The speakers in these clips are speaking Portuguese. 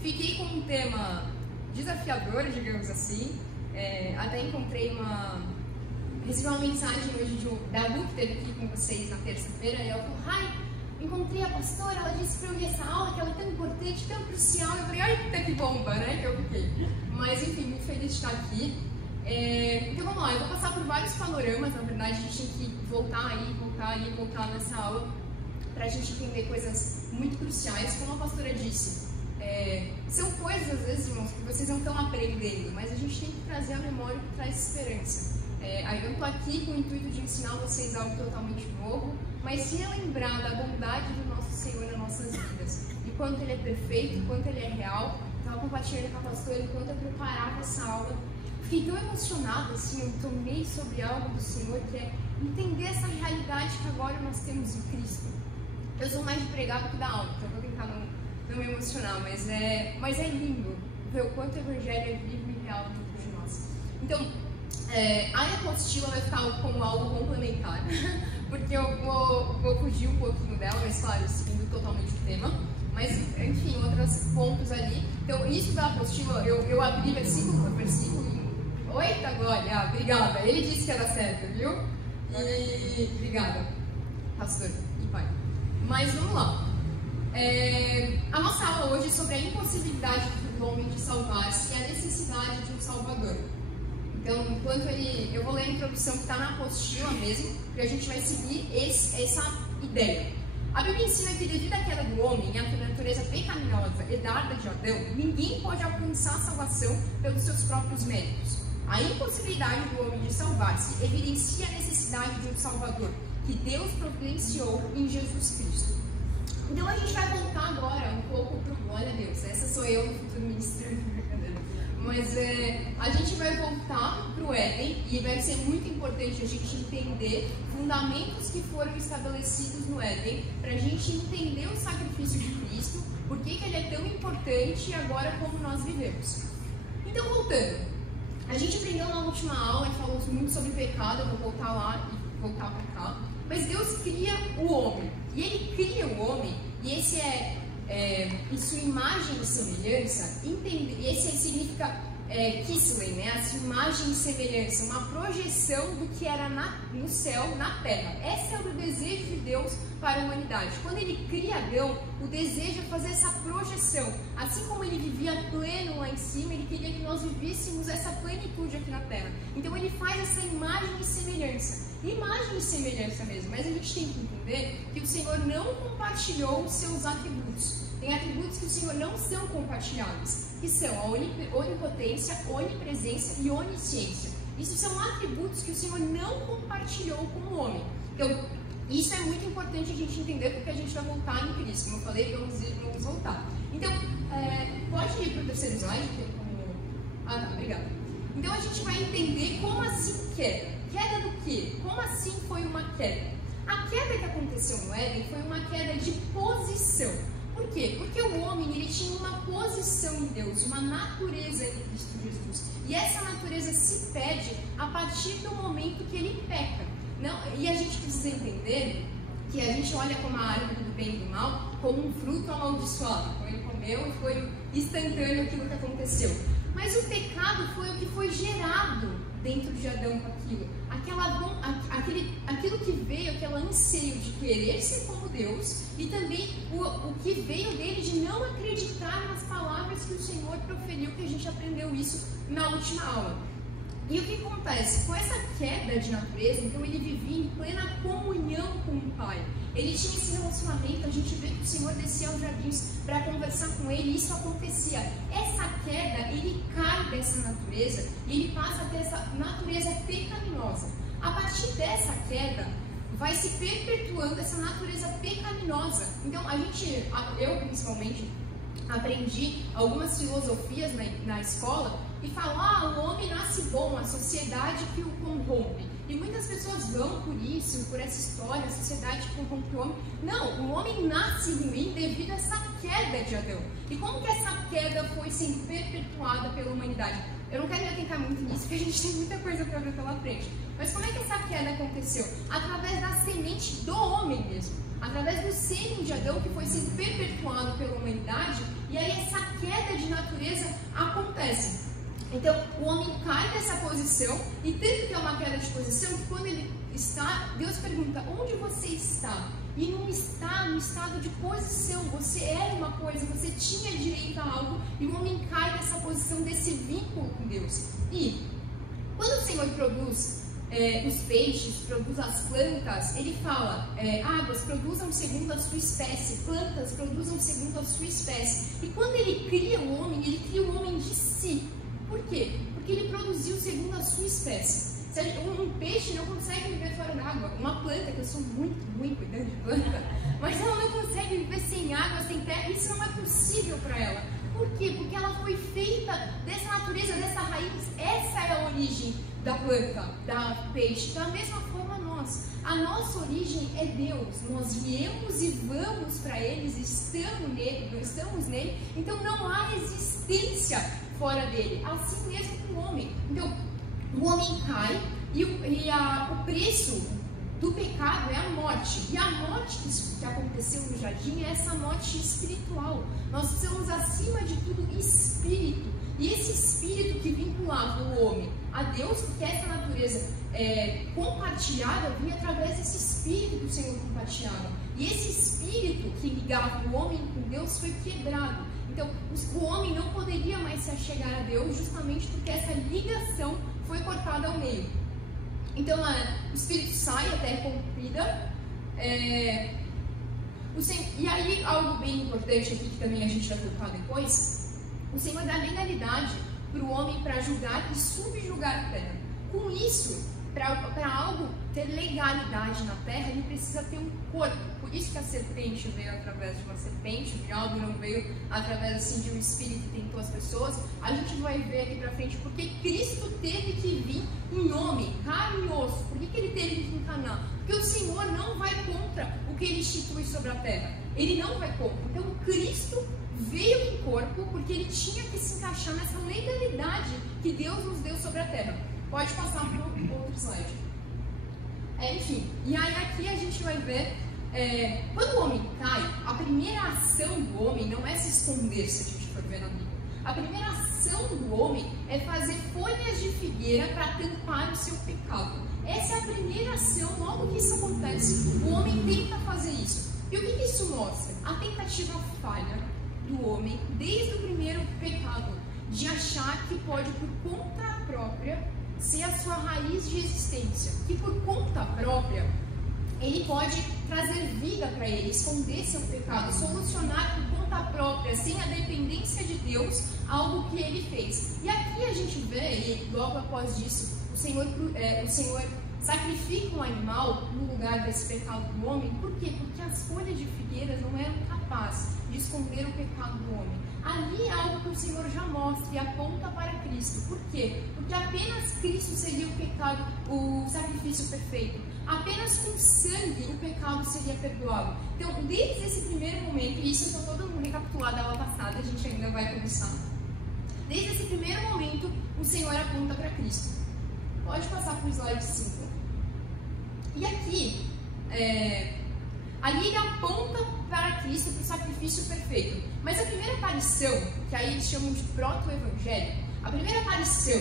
fiquei com um tema desafiador, digamos assim. Até recebi uma mensagem hoje da Lu, que esteve aqui com vocês na terça-feira, e ela falou: "Ai, encontrei a pastora, ela disse para eu ir essa aula, que ela é tão importante, tão crucial." Eu falei: "Ai, que bomba, né?" Que eu fiquei. Mas enfim, muito feliz de estar aqui. Então vamos lá, eu vou passar por vários panoramas. Na verdade, a gente tem que voltar nessa aula para a gente entender coisas muito cruciais. Como a pastora disse, são coisas, às vezes, irmãos, que vocês não estão aprendendo, mas a gente tem que trazer a memória que traz esperança. Aí eu estou aqui com o intuito de ensinar vocês algo totalmente novo, mas se relembrar da bondade do nosso Senhor nas nossas vidas, e quanto Ele é perfeito, quanto Ele é real. Estava compartilhando com a pastora enquanto eu preparava essa aula. Fiquei tão emocionada, assim, eu tomei sobre algo do Senhor, que é entender essa realidade que agora nós temos em Cristo. Eu sou mais de pregar do que da aula, então eu vou tentar não me emocionar, mas é lindo ver o quanto o Evangelho é vivo e real dentro de nós. Então, a apostila vai ficar como algo complementar, porque eu vou fugir um pouquinho dela, mas claro, seguindo totalmente o tema. Mas, enfim, outros pontos ali. Então, isso da apostila, eu abri versículo por versículo. Eita, Glória! Obrigada! Ele disse que era certo, viu? E obrigada, pastor e pai. Mas vamos lá. A nossa aula hoje é sobre a impossibilidade do homem de salvar-se e a necessidade de um salvador. Então, eu vou ler a introdução que está na apostila mesmo, e a gente vai seguir essa ideia. A Bíblia ensina que devido à queda do homem e à natureza pecaminosa herdada de Adão, ninguém pode alcançar a salvação pelos seus próprios méritos. A impossibilidade do homem de salvar-se evidencia a necessidade de um Salvador, que Deus providenciou em Jesus Cristo. Então a gente vai voltar agora um pouco para o glória a Deus. Essa sou eu no futuro ministério. Mas a gente vai voltar para o Éden, e vai ser muito importante a gente entender fundamentos que foram estabelecidos no Éden, para a gente entender o sacrifício de Cristo, por que ele é tão importante e agora como nós vivemos. Então, voltando, a gente aprendeu na última aula e falou muito sobre pecado. Eu vou voltar lá e voltar para cá. Mas Deus cria o homem, e Ele cria o homem, e esse em sua imagem e semelhança, esse significa Kislein, né? A sua imagem e semelhança, uma projeção do que era no céu, na terra. Esse é o desejo de Deus para a humanidade. Quando Ele cria Adão, o desejo é fazer essa projeção. Assim como Ele vivia pleno lá em cima, Ele queria que nós vivêssemos essa plenitude aqui na terra. Então Ele faz essa imagem e semelhança. Imagem e semelhança mesmo, mas a gente tem que entender que o Senhor não compartilhou os seus atributos. Tem atributos que o Senhor não são compartilháveis, que são a onipotência, onipresença e onisciência. Isso são atributos que o Senhor não compartilhou com o homem. Então, isso é muito importante a gente entender, porque a gente vai voltar em Cristo. Como eu falei, vamos voltar. Então, pode ir para o terceiro slide? Obrigada. Então, a gente vai entender como assim queda. Queda do quê? Como assim foi uma queda? A queda que aconteceu no Éden foi uma queda de posição. Por quê? Porque o homem ele tinha uma posição em Deus, uma natureza em Cristo Jesus. E essa natureza se perde a partir do momento que ele peca. E a gente precisa entender que a gente olha como a árvore do bem e do mal como um fruto amaldiçoado. Então ele comeu e foi instantâneo aquilo que aconteceu. Mas o pecado foi o que foi gerado dentro de Adão com aquilo. Aquilo que veio, aquele anseio de querer ser como Deus, e também o que veio dele de não acreditar nas palavras que o Senhor proferiu, que a gente aprendeu isso na última aula. E o que acontece? Com essa queda de natureza, então ele vivia em plena comunhão com o Pai. Ele tinha esse relacionamento, a gente vê que o Senhor descia aos jardins para conversar com ele, e isso acontecia. Essa queda, ele cai dessa natureza e ele passa a ter essa natureza pecaminosa. A partir dessa queda, vai se perpetuando essa natureza pecaminosa. Então, eu principalmente, aprendi algumas filosofias na escola e falo, o homem nasce bom, a sociedade que o corrompe. E muitas pessoas vão por isso, por essa história, a sociedade que corrompe o homem. Não, o homem nasce ruim devido a essa queda de Adão. E como que essa queda foi sendo perpetuada pela humanidade? Eu não quero me atentar muito nisso, porque a gente tem muita coisa para ver pela frente. Mas como é que essa queda aconteceu? Através da semente do homem mesmo. Através do sêmen de Adão, que foi sendo perpetuado pela humanidade. E aí essa queda natureza acontece. Então, o homem cai dessa posição, e tanto que é uma queda de posição, que quando ele está, Deus pergunta, onde você está? E não está no estado de posição, você era uma coisa, você tinha direito a algo, e o homem cai dessa posição, desse vínculo com Deus. E, quando o Senhor produz os peixes, produz as plantas, ele fala, águas produzam segundo a sua espécie, plantas produzam segundo a sua espécie. E quando ele cria o homem, ele cria o homem de si. Por quê? Porque ele produziu segundo a sua espécie. Um peixe não consegue viver fora d'água. Uma planta, que eu sou muito ruim cuidando de planta, mas ela não consegue viver sem água, sem terra. Isso não é possível para ela. Por quê? Porque ela foi feita dessa natureza, dessa raiz. Essa é a origem da planta, da peixe. Da mesma forma nós. A nossa origem é Deus. Nós viemos e vamos para Ele, estamos nele. Então não há existência fora dele. Assim mesmo com o homem. Então, o homem cai e o preço do pecado é a morte. E a morte que aconteceu no jardim é essa morte espiritual. Nós somos, acima de tudo, espírito. E esse espírito que vinculava o homem a Deus, porque essa natureza compartilhada vinha através desse espírito que o Senhor compartilhava. E esse espírito que ligava o homem com Deus foi quebrado. Então, o homem não poderia mais se achegar a Deus justamente porque essa ligação foi cortada ao meio. Então, o Espírito sai, a terra é corrompida. E aí, algo bem importante aqui, que também a gente vai voltar depois, o Senhor dá legalidade para o homem para julgar e subjugar a terra. Com isso, para algo ter legalidade na terra, ele precisa ter um corpo. Por isso que a serpente veio através de uma serpente, o diabo não veio através assim, de um espírito que tentou as pessoas. A gente vai ver aqui pra frente porque Cristo teve que vir em homem, carne e osso. Por que ele teve que encarnar? Porque o Senhor não vai contra o que ele institui sobre a terra. Ele não vai contra. Então Cristo veio em corpo porque ele tinha que se encaixar nessa legalidade que Deus nos deu sobre a terra. Pode passar para o outro slide. Enfim, e aí aqui a gente vai ver, quando o homem cai, a primeira ação do homem não é se esconder, se a gente for ver na Bíblia. A primeira ação do homem é fazer folhas de figueira para tampar o seu pecado. Essa é a primeira ação, logo que isso acontece, o homem tenta fazer isso. E o que isso mostra? A tentativa falha do homem, desde o primeiro pecado, de achar que pode, por conta própria, ser a sua raiz de existência, que por conta própria ele pode trazer vida para ele, esconder seu pecado, solucionar por conta própria, sem a dependência de Deus, algo que ele fez. E aqui a gente vê, e logo após isso, o Senhor sacrifica um animal no lugar desse pecado do homem. Por quê? Porque as folhas de figueiras não eram capazes de esconder o pecado do homem. Ali é algo que o Senhor já mostra e aponta para Cristo. Por quê? Porque apenas Cristo seria o pecado, o sacrifício perfeito. Apenas com sangue o pecado seria perdoado. Então, desde esse primeiro momento, e isso eu estou todo recapitulado da aula passada, a gente ainda vai começar. Desde esse primeiro momento, o Senhor aponta para Cristo. Pode passar para o slide 5. E aqui, ali ele aponta para Cristo, para o sacrifício perfeito. Mas a primeira aparição, que aí eles chamam de proto-evangelho, a primeira aparição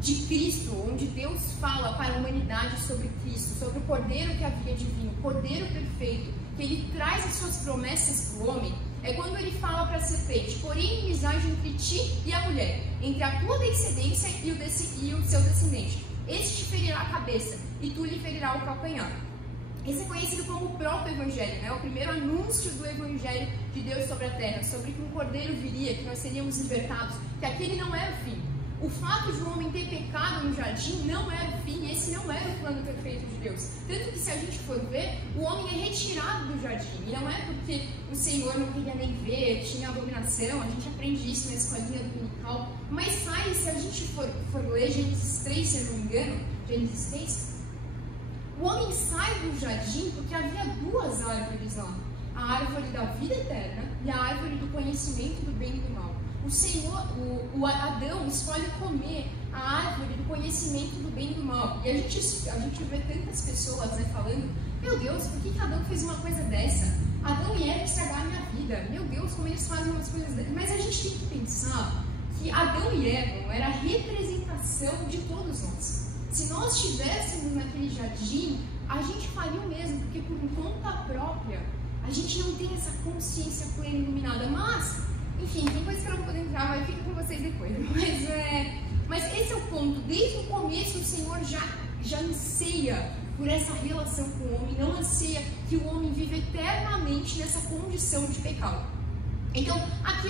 de Cristo, onde Deus fala para a humanidade sobre Cristo, sobre o Cordeiro que havia de vir, o Cordeiro perfeito, que ele traz as suas promessas para o homem, é quando ele fala para a serpente: porém inimizade entre ti e a mulher, entre a tua descendência e o seu descendente. Este te ferirá a cabeça, e tu lhe ferirá o calcanhar. Esse é conhecido como o proto-evangelho, né? O primeiro anúncio do evangelho de Deus sobre a terra, sobre que um cordeiro viria, que nós seríamos libertados, que aquele não era o fim. O fato de um homem ter pecado no jardim não era o fim, esse não era o plano perfeito de Deus. Tanto que, se a gente for ver, o homem é retirado do jardim. E não é porque o Senhor não queria nem ver, tinha abominação, a gente aprende isso na escolinha dominical. Mas sai, se a gente for ler Gênesis 3, se eu não me engano, Gênesis 3, o homem sai do jardim porque havia duas árvores lá. A árvore da vida eterna e a árvore do conhecimento do bem e do mal. O Senhor, o Adão escolhe comer a árvore do conhecimento do bem e do mal. E a gente vê tantas pessoas, né, falando: meu Deus, por que Adão fez uma coisa dessa? Adão e Eva estragaram a minha vida. Meu Deus, como eles fazem umas coisas dessas. Mas a gente tem que pensar que Adão e Eva era a representação de todos nós. Se nós estivéssemos naquele jardim, a gente faria o mesmo, porque por conta própria, a gente não tem essa consciência plena iluminada. Mas, enfim, tem coisas que eu não vou poder entrar, mas fica com vocês depois. Mas esse é o ponto. Desde o começo, o Senhor já anseia por essa relação com o homem, não anseia que o homem viva eternamente nessa condição de pecado. Então, aqui,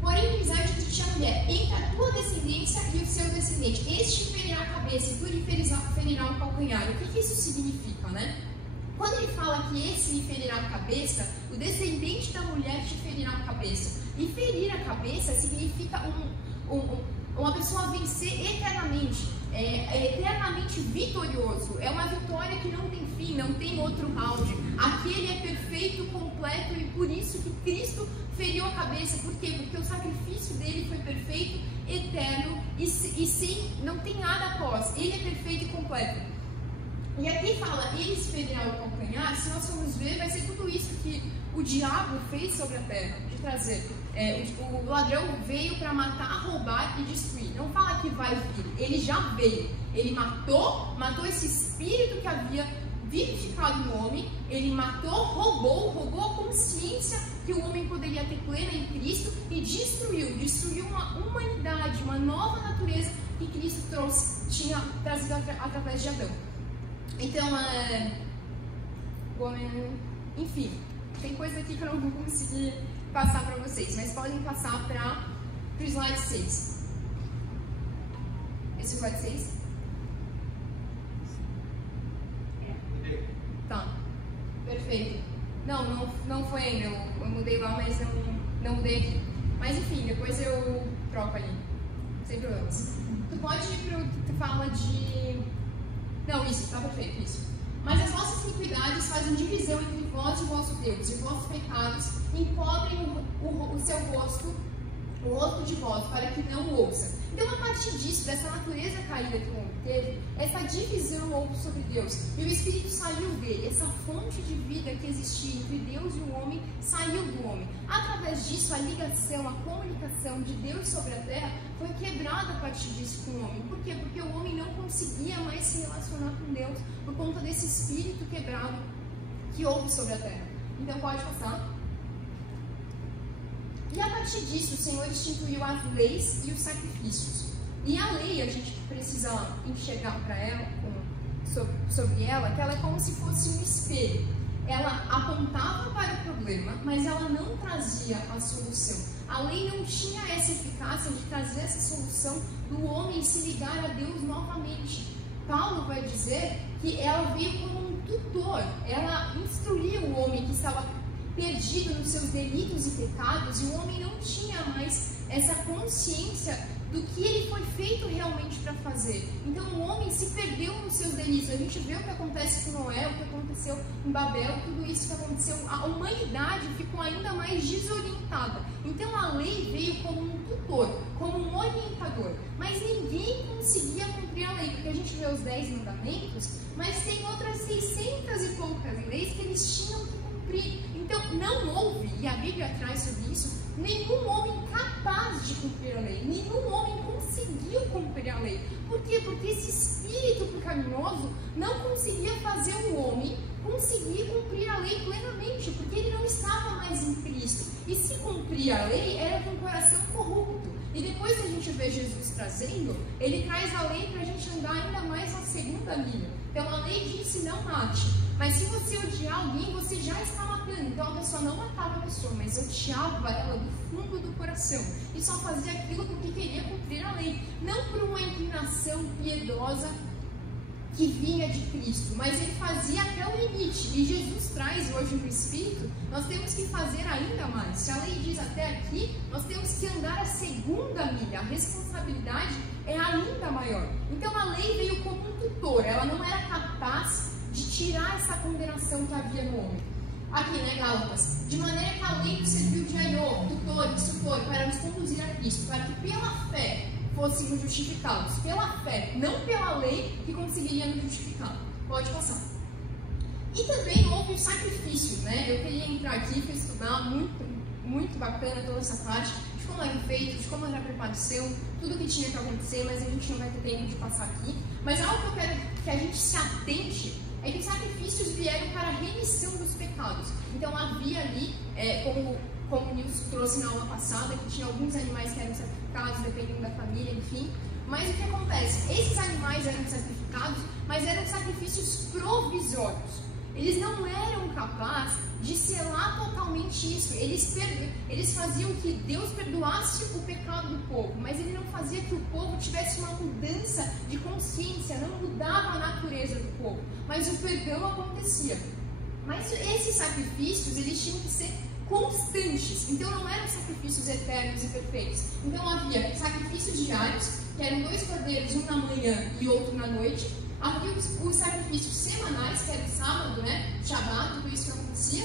porém, inimizade entre ti e a mulher, entre a tua descendência e o seu descendente. Este ferirá a cabeça e tu lhe ferirá o calcanhar. O que isso significa, né? Quando ele fala que esse lhe ferirá a cabeça, o descendente da mulher te ferirá a cabeça. E ferir a cabeça significa uma pessoa vencer eternamente, eternamente vitorioso. É uma vitória que não tem fim, não tem outro round. Aquele é perfeito, completo, e por isso que Cristo feriu a cabeça. Por quê? Porque o sacrifício dele foi perfeito, eterno e sim, não tem nada após. Ele é perfeito e completo. E aqui fala, eles ferirá o calcanhar. Se nós formos ver, vai ser tudo isso que o diabo fez sobre a terra, de trazer. O ladrão veio para matar, roubar e destruir. Não fala que vai vir, ele já veio. Ele matou esse espírito que havia vivificado no homem. Ele matou, roubou a consciência que o homem poderia ter plena em Cristo e destruiu uma humanidade, uma nova natureza que Cristo tinha trazido através de Adão. Então, enfim, tem coisa aqui que eu não vou conseguir passar para vocês, mas podem passar para o slide 6. Esse slide 6? Tá, perfeito. Não foi ainda, eu mudei lá, mas não mudei aqui. Mas enfim, depois eu troco ali, sem problemas. Tu pode ir para o que tu fala de... Não, isso, tá perfeito, isso. Mas as vossas iniquidades fazem divisão entre vós e o vosso Deus, e os vossos pecados encobrem o seu rosto, o rosto de vós, para que não o ouça. Então, a partir disso, dessa natureza caída que o homem teve, essa divisão houve sobre Deus, e o Espírito saiu dele, essa fonte de vida que existia entre Deus e o homem, saiu do homem. Através disso, a ligação, a comunicação de Deus sobre a terra foi quebrada a partir disso com o homem. Por quê? Porque o homem não conseguia mais se relacionar com Deus por conta desse espírito quebrado que houve sobre a terra. Então, pode passar. E a partir disso, o Senhor instituiu as leis e os sacrifícios. E a lei, a gente precisa enxergar para ela, sobre ela, que ela é como se fosse um espelho. Ela apontava para o problema, mas ela não trazia a solução. A lei não tinha essa eficácia de trazer essa solução do homem se ligar a Deus novamente. Paulo vai dizer que ela veio como um tutor. Ela instruía o homem que estava perdido nos seus delitos e pecados, e o homem não tinha mais essa consciência do que ele foi feito realmente para fazer. Então o homem se perdeu nos seus delitos. A gente vê o que acontece com Noé, o que aconteceu em Babel, tudo isso que aconteceu. A humanidade ficou ainda mais desorientada. Então a lei veio como um tutor, como um orientador. Mas ninguém conseguia cumprir a lei, porque a gente vê os 10 mandamentos, mas tem outras 600 e poucas leis que eles tinham que cumprir. Então não houve, e a Bíblia traz sobre isso, nenhum homem capaz de cumprir a lei. Nenhum homem conseguiu cumprir a lei. Por quê? Porque esse espírito pecaminoso não conseguia fazer o homem conseguir cumprir a lei plenamente, porque ele não estava mais em Cristo. E se cumprir a lei, era com o coração corrupto. E depois que a gente vê Jesus trazendo, ele traz a lei para a gente andar ainda mais na segunda linha. Então a lei disse não mate. Mas se você odiar alguém, você já está matando. Então a pessoa não matava a pessoa, mas odiava ela do fundo do coração. E só fazia aquilo porque queria cumprir a lei. Não por uma inclinação piedosa que vinha de Cristo, mas ele fazia até o limite. E Jesus traz hoje no Espírito, nós temos que fazer ainda mais. Se a lei diz até aqui, nós temos que andar a segunda milha. A responsabilidade é ainda maior. Então a lei veio como um tutor, ela não era capaz de tirar essa condenação que havia no homem. Aqui, né, Gálatas? De maneira que a lei nos serviu de aiô, tutor, instrutor, para nos conduzir a Cristo, para que pela fé fôssemos justificados. Pela fé, não pela lei que conseguiria nos justificar. Pode passar. E também houve os sacrifícios, né? Eu queria entrar aqui para estudar muito bacana toda essa parte de como era feito, de como era a preparação, tudo que tinha que acontecer, mas a gente não vai ter tempo de passar aqui. Mas algo que eu quero que a gente se atente é que os sacrifícios vieram para a remissão dos pecados. Então havia ali, como o Nilson trouxe na aula passada, que tinha alguns animais que eram sacrificados, dependendo da família, enfim. Mas o que acontece? Esses animais eram sacrificados, mas eram sacrifícios provisórios. Eles não eram capazes de selar totalmente isso. Eles faziam que Deus perdoasse o pecado do povo, mas ele não fazia que o povo tivesse uma mudança de consciência, não mudava a natureza do povo, mas o perdão acontecia. Mas esses sacrifícios, eles tinham que ser constantes, então não eram sacrifícios eternos e perfeitos. Então havia sacrifícios diários, que eram 2 cordeiros, um na manhã e outro na noite. Havia os sacrifícios semanais, que era o sábado, né, Shabat, tudo isso que acontecia.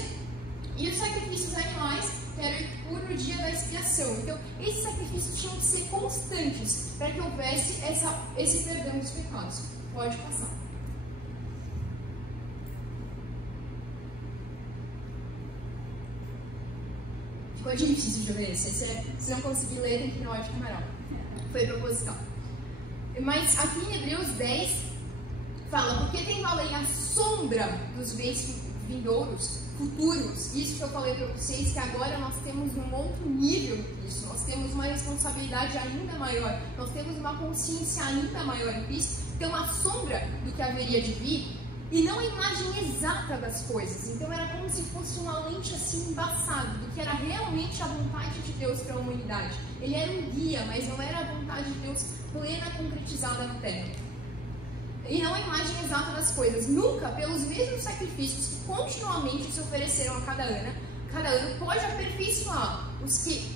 E os sacrifícios anuais, que era no dia da expiação. Então, esses sacrifícios tinham que ser constantes, para que houvesse esse perdão dos pecados. Pode passar. Ficou difícil de obedecer. Se não conseguir ler, tem que ir na ótica Amaral. Foi proposital. Mas aqui em Hebreus 10, fala, porque tem valor a sombra dos bens vindouros, futuros. Isso que eu falei para vocês, que agora nós temos um outro nível em Cristo. Nós temos uma responsabilidade ainda maior. Nós temos uma consciência ainda maior em Cristo. Então, a sombra do que haveria de vir, e não a imagem exata das coisas. Então, era como se fosse uma lente assim embaçada, do que era realmente a vontade de Deus para a humanidade. Ele era um guia, mas não era a vontade de Deus plena, concretizada na Terra. E não a imagem exata das coisas. Nunca, pelos mesmos sacrifícios que continuamente se ofereceram a cada ano pode aperfeiçoar os que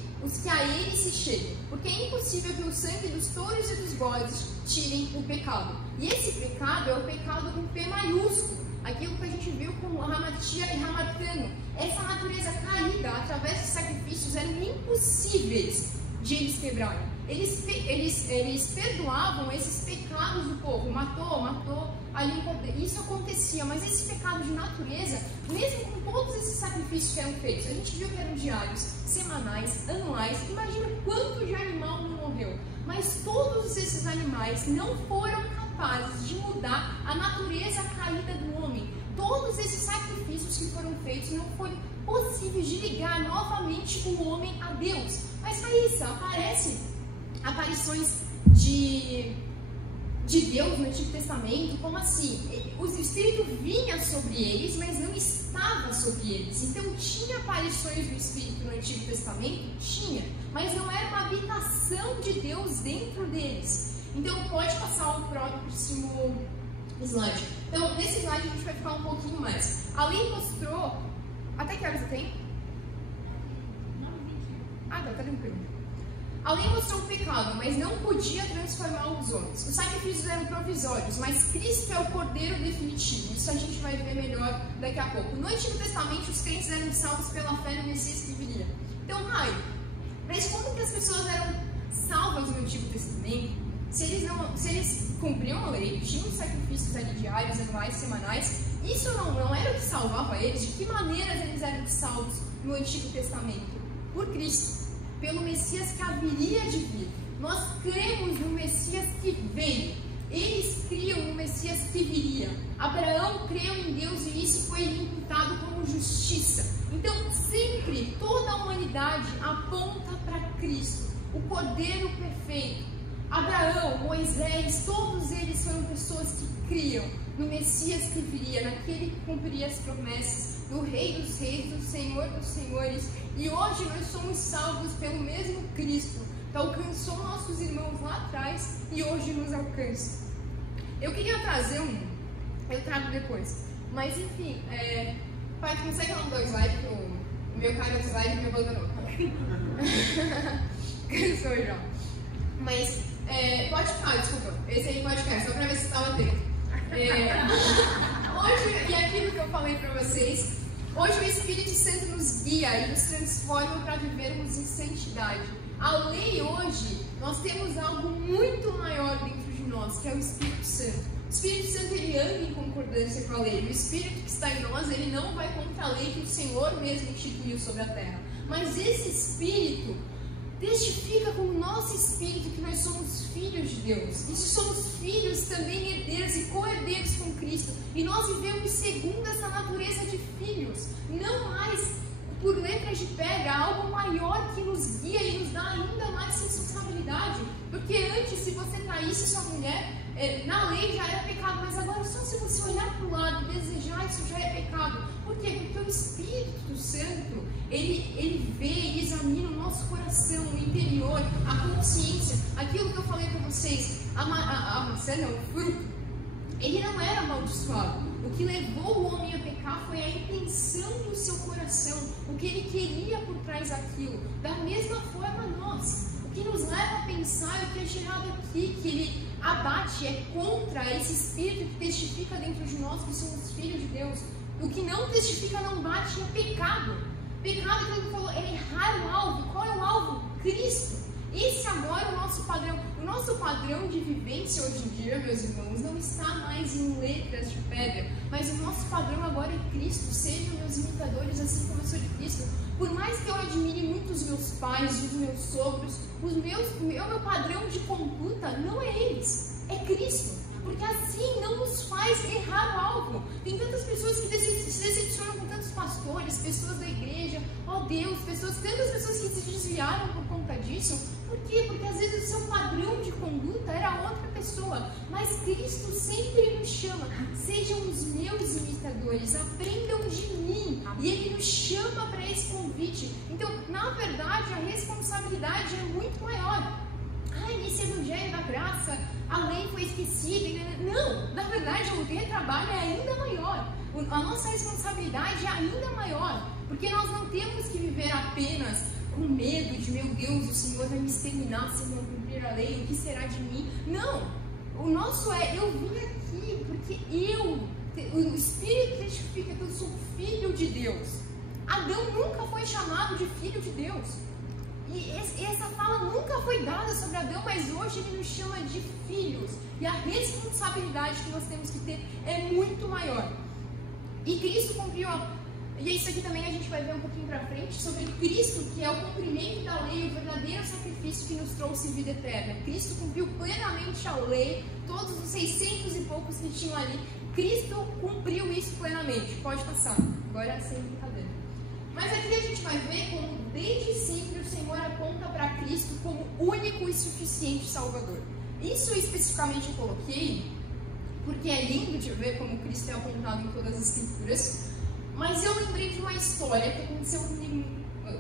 a ele se cheguem. Porque é impossível que o sangue dos touros e dos bodes tirem o pecado. E esse pecado é o pecado com P maiúsculo. Aquilo que a gente viu com Hamatia e Hamatano. Essa natureza caída, através de sacrifícios, eram impossíveis de eles quebrarem. Eles perdoavam esses pecados do povo. Matou ali um cordeiro. Isso acontecia, mas esses pecados de natureza, mesmo com todos esses sacrifícios que eram feitos, a gente viu que eram diários, semanais, anuais. Imagina quanto de animal não morreu. Mas todos esses animais não foram capazes de mudar a natureza caída do homem. Todos esses sacrifícios que foram feitos não foram possíveis de ligar novamente o homem a Deus. Mas Raíssa, aparições de Deus no Antigo Testamento, como assim? O Espírito vinha sobre eles, mas não estava sobre eles. Então tinha aparições do Espírito no Antigo Testamento? Tinha, mas não era uma habitação de Deus dentro deles. Então pode passar o próximo slide. Então nesse slide a gente vai ficar um pouquinho mais. A lei mostrou... Até que horas você tem? Ah, tá tranquilo. A lei mostrou o pecado, mas não podia transformar os homens. Os sacrifícios eram provisórios, mas Cristo é o Cordeiro definitivo. Isso a gente vai ver melhor daqui a pouco. No Antigo Testamento, os crentes eram salvos pela fé no Messias que viria. Então, mas como que as pessoas eram salvas no Antigo Testamento? Se eles cumpriam a lei, tinham sacrifícios ali diários, anuais, semanais, isso não era o que salvava eles. De que maneiras eles eram salvos no Antigo Testamento? Por Cristo. Pelo Messias que haveria de vir. Nós cremos no Messias que veio. Eles criam no Messias que viria. Abraão creu em Deus e isso foi imputado como justiça. Então, sempre, toda a humanidade aponta para Cristo, o Cordeiro perfeito. Abraão, Moisés, todos eles foram pessoas que criam no Messias que viria, naquele que cumpriria as promessas, do Rei dos Reis, do Senhor dos Senhores. E hoje nós somos salvos pelo mesmo Cristo, que alcançou nossos irmãos lá atrás e hoje nos alcança. Eu queria trazer eu trago depois, mas enfim, pai, consegue mandar o slide, porque o meu cara do slide me abandonou. Cansou já. Mas, pode ficar, desculpa, esse aí pode ficar, só pra ver se estava atento. Hoje, e aquilo que eu falei pra vocês, hoje o Espírito Santo nos guia e nos transforma para vivermos em santidade. A lei hoje, nós temos algo muito maior dentro de nós, que é o Espírito Santo. O Espírito Santo, ele anda em concordância com a lei. O Espírito que está em nós, ele não vai contra a lei que o Senhor mesmo instituiu sobre a terra. mas esse Espírito testifica com o nosso espírito que nós somos filhos de Deus. E se somos filhos, também herdeiros e co-herdeiros com Cristo. E nós vivemos segundo essa natureza de filhos, não mais por letras de pedra, algo maior que nos guia e nos dá ainda mais responsabilidade. Porque antes, se você traísse sua mulher, na lei já era pecado, mas agora só se você olhar para o lado e desejar, isso já é pecado. Por quê? Porque o Espírito Santo, ele vê e examina o nosso coração, o interior, a consciência. Aquilo que eu falei para vocês, a maçã não, o fruto, ele não era amaldiçoado. O que levou o homem a pecar foi a intenção do seu coração, o que ele queria por trás daquilo. Da mesma forma nós, o que nos leva a pensar, o que é gerado aqui, que ele abate, é contra esse Espírito que testifica dentro de nós que somos filhos de Deus. O que não testifica, não bate, é pecado. Pecado, como ele falou, é errar o alvo. Qual é o alvo? Cristo. Esse agora é o nosso padrão. O nosso padrão de vivência hoje em dia, meus irmãos, não está mais em letras de pedra, mas o nosso padrão agora é Cristo. Sejam meus imitadores, assim como eu sou de Cristo. Por mais que eu admire muito os meus pais, os meus sogros, o meu padrão de conduta não é eles, é Cristo. Porque assim não nos faz errar o alvo. Tem tantas pessoas que se decepcionam com tantos pastores, pessoas da igreja, Deus, tantas pessoas que se desviaram por conta disso. Por quê? Porque às vezes o seu padrão de conduta era outra pessoa. Mas Cristo sempre nos chama, sejam os meus imitadores, aprendam de mim. E Ele nos chama para esse convite. Então, na verdade, a responsabilidade é muito maior. Nesse evangelho da graça, a lei foi esquecida. Não, na verdade o retrabalho é ainda maior. A nossa responsabilidade é ainda maior. Porque nós não temos que viver apenas com medo de, meu Deus, o Senhor vai me exterminar se eu não cumprir a lei, o que será de mim? Não, o nosso eu vim aqui porque o Espírito testifica que eu sou filho de Deus. Adão nunca foi chamado de filho de Deus. E essa fala nunca foi dada sobre Adão, mas hoje ele nos chama de filhos. E a responsabilidade que nós temos que ter é muito maior. E Cristo cumpriu, e isso aqui também a gente vai ver um pouquinho pra frente, sobre Cristo, que é o cumprimento da lei, o verdadeiro sacrifício que nos trouxe vida eterna. Cristo cumpriu plenamente a lei, todos os 600 e poucos que tinham ali. Cristo cumpriu isso plenamente. Pode passar, agora sem brincadeira. Mas aqui a gente vai ver como desde sempre o Senhor aponta para Cristo como único e suficiente Salvador. Isso especificamente eu coloquei porque é lindo de ver como Cristo é apontado em todas as Escrituras. Mas eu lembrei de uma história que aconteceu comigo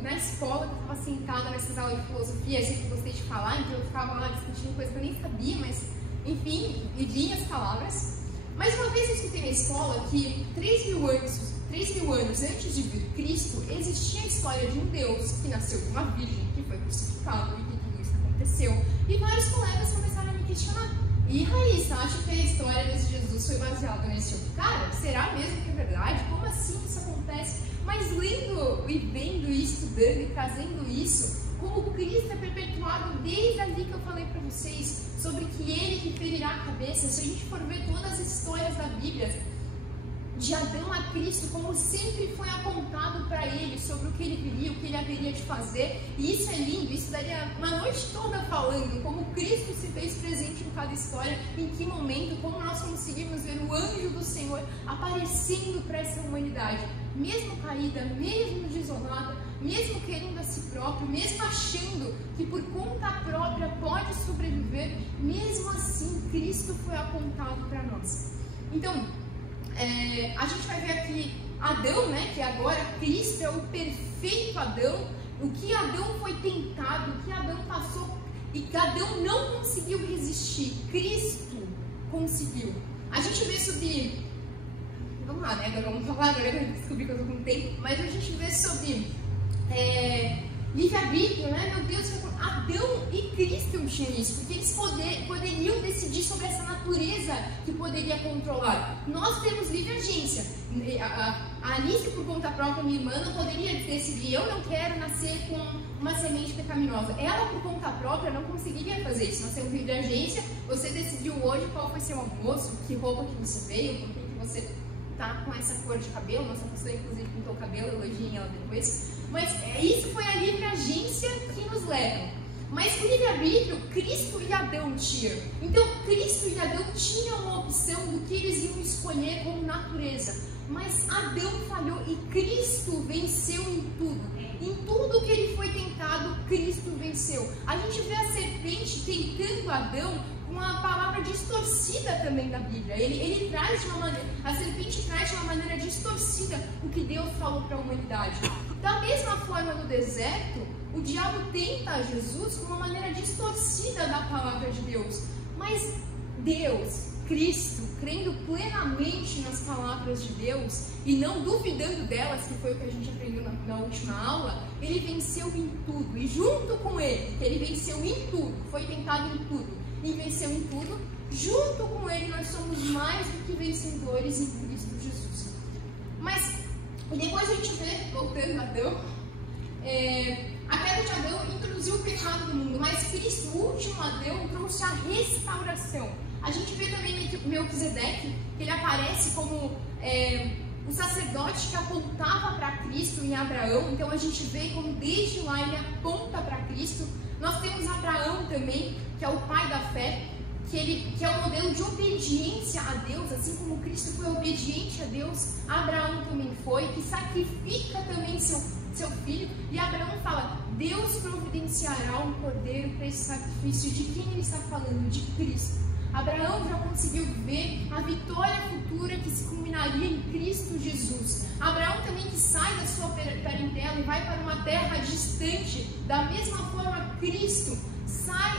na escola, que eu estava sentada nessas aulas de filosofia. Eu sempre gostei de falar, então eu ficava lá discutindo coisas que eu nem sabia, mas enfim, e vinha as palavras. Mas uma vez eu escutei na escola que 3 mil anos antes de vir Cristo, existia a história de um Deus que nasceu de uma virgem, que foi crucificado e que tudo isso aconteceu. E vários colegas começaram a me questionar. E Raíssa, acha que a história desse Jesus foi baseada nesse outro cara? Será mesmo que é verdade? Como assim isso acontece? Mas lendo e vendo e estudando e trazendo isso, como Cristo é perpetuado desde ali que eu falei para vocês, sobre que Ele que ferirá a cabeça. Se a gente for ver todas as histórias da Bíblia, de Adão a Cristo, como sempre foi apontado para Ele, sobre o que Ele viria, o que Ele haveria de fazer. E isso é lindo, isso daria uma noite toda falando, como Cristo se fez presente em cada história, em que momento, como nós conseguimos ver o anjo do Senhor aparecendo para essa humanidade, mesmo caída, mesmo desolada, mesmo querendo a si próprio, mesmo achando que por conta própria pode sobreviver, mesmo assim Cristo foi apontado para nós. Então, a gente vai ver aqui Adão, né, que agora Cristo é o perfeito Adão, o que Adão foi tentado, o que Adão passou e que Adão não conseguiu resistir, Cristo conseguiu. A gente vê sobre, vamos lá, né, agora vamos falar, agora eu descobri que eu estou com tempo, mas a gente vê sobre livre-arbítrio, né? Meu Deus, Adão e Cristo tinham isso, porque eles poderiam decidir sobre essa natureza que poderia controlar. Nós temos livre agência. A Alice, por conta própria, minha irmã, não poderia decidir, eu não quero nascer com uma semente pecaminosa. Ela, por conta própria, não conseguiria fazer isso. Nós temos livre agência, você decidiu hoje qual foi seu almoço, que roupa que você veio, por que você tá com essa cor de cabelo. Nossa pastora, inclusive, pintou o cabelo, elogiem ela depois. Mas isso foi a livre agência que nos leva. Mas o livre-arbítrio, Cristo e Adão tinham. Então, Cristo e Adão tinham uma opção do que eles iam escolher como natureza. Mas Adão falhou e Cristo venceu em tudo. Em tudo que ele foi tentado, Cristo venceu. A gente vê a serpente tentando Adão com uma palavra distorcida também da Bíblia. Ele traz de uma maneira, a serpente traz de uma maneira distorcida o que Deus falou para a humanidade. Da mesma forma, no deserto, o diabo tenta Jesus com uma maneira distorcida da palavra de Deus. Mas Deus, Cristo, crendo plenamente nas palavras de Deus e não duvidando delas, que foi o que a gente aprendeu na última aula, ele venceu em tudo. E junto com ele, que ele venceu em tudo, foi tentado em tudo e venceu em tudo, junto com ele nós somos mais do que vencedores em Cristo Jesus. Mas depois a gente vê, voltando a Adão, a queda de Adão introduziu o pecado no mundo, mas Cristo, o último Adão, trouxe a restauração. A gente vê também Melquisedeque, que ele aparece como o sacerdote que apontava para Cristo em Abraão. Então a gente vê como desde lá ele aponta para Cristo. Nós temos Abraão também, que é o pai da fé, que é o modelo de obediência a Deus, assim como Cristo foi obediente a Deus, Abraão também foi, que sacrifica também seu filho. E Abraão fala, Deus providenciará um cordeiro para esse sacrifício. De quem ele está falando? De Cristo. Abraão já conseguiu ver a vitória futura que se culminaria em Cristo Jesus. Abraão também que sai da sua parentela e vai para uma terra distante. Da mesma forma, Cristo sai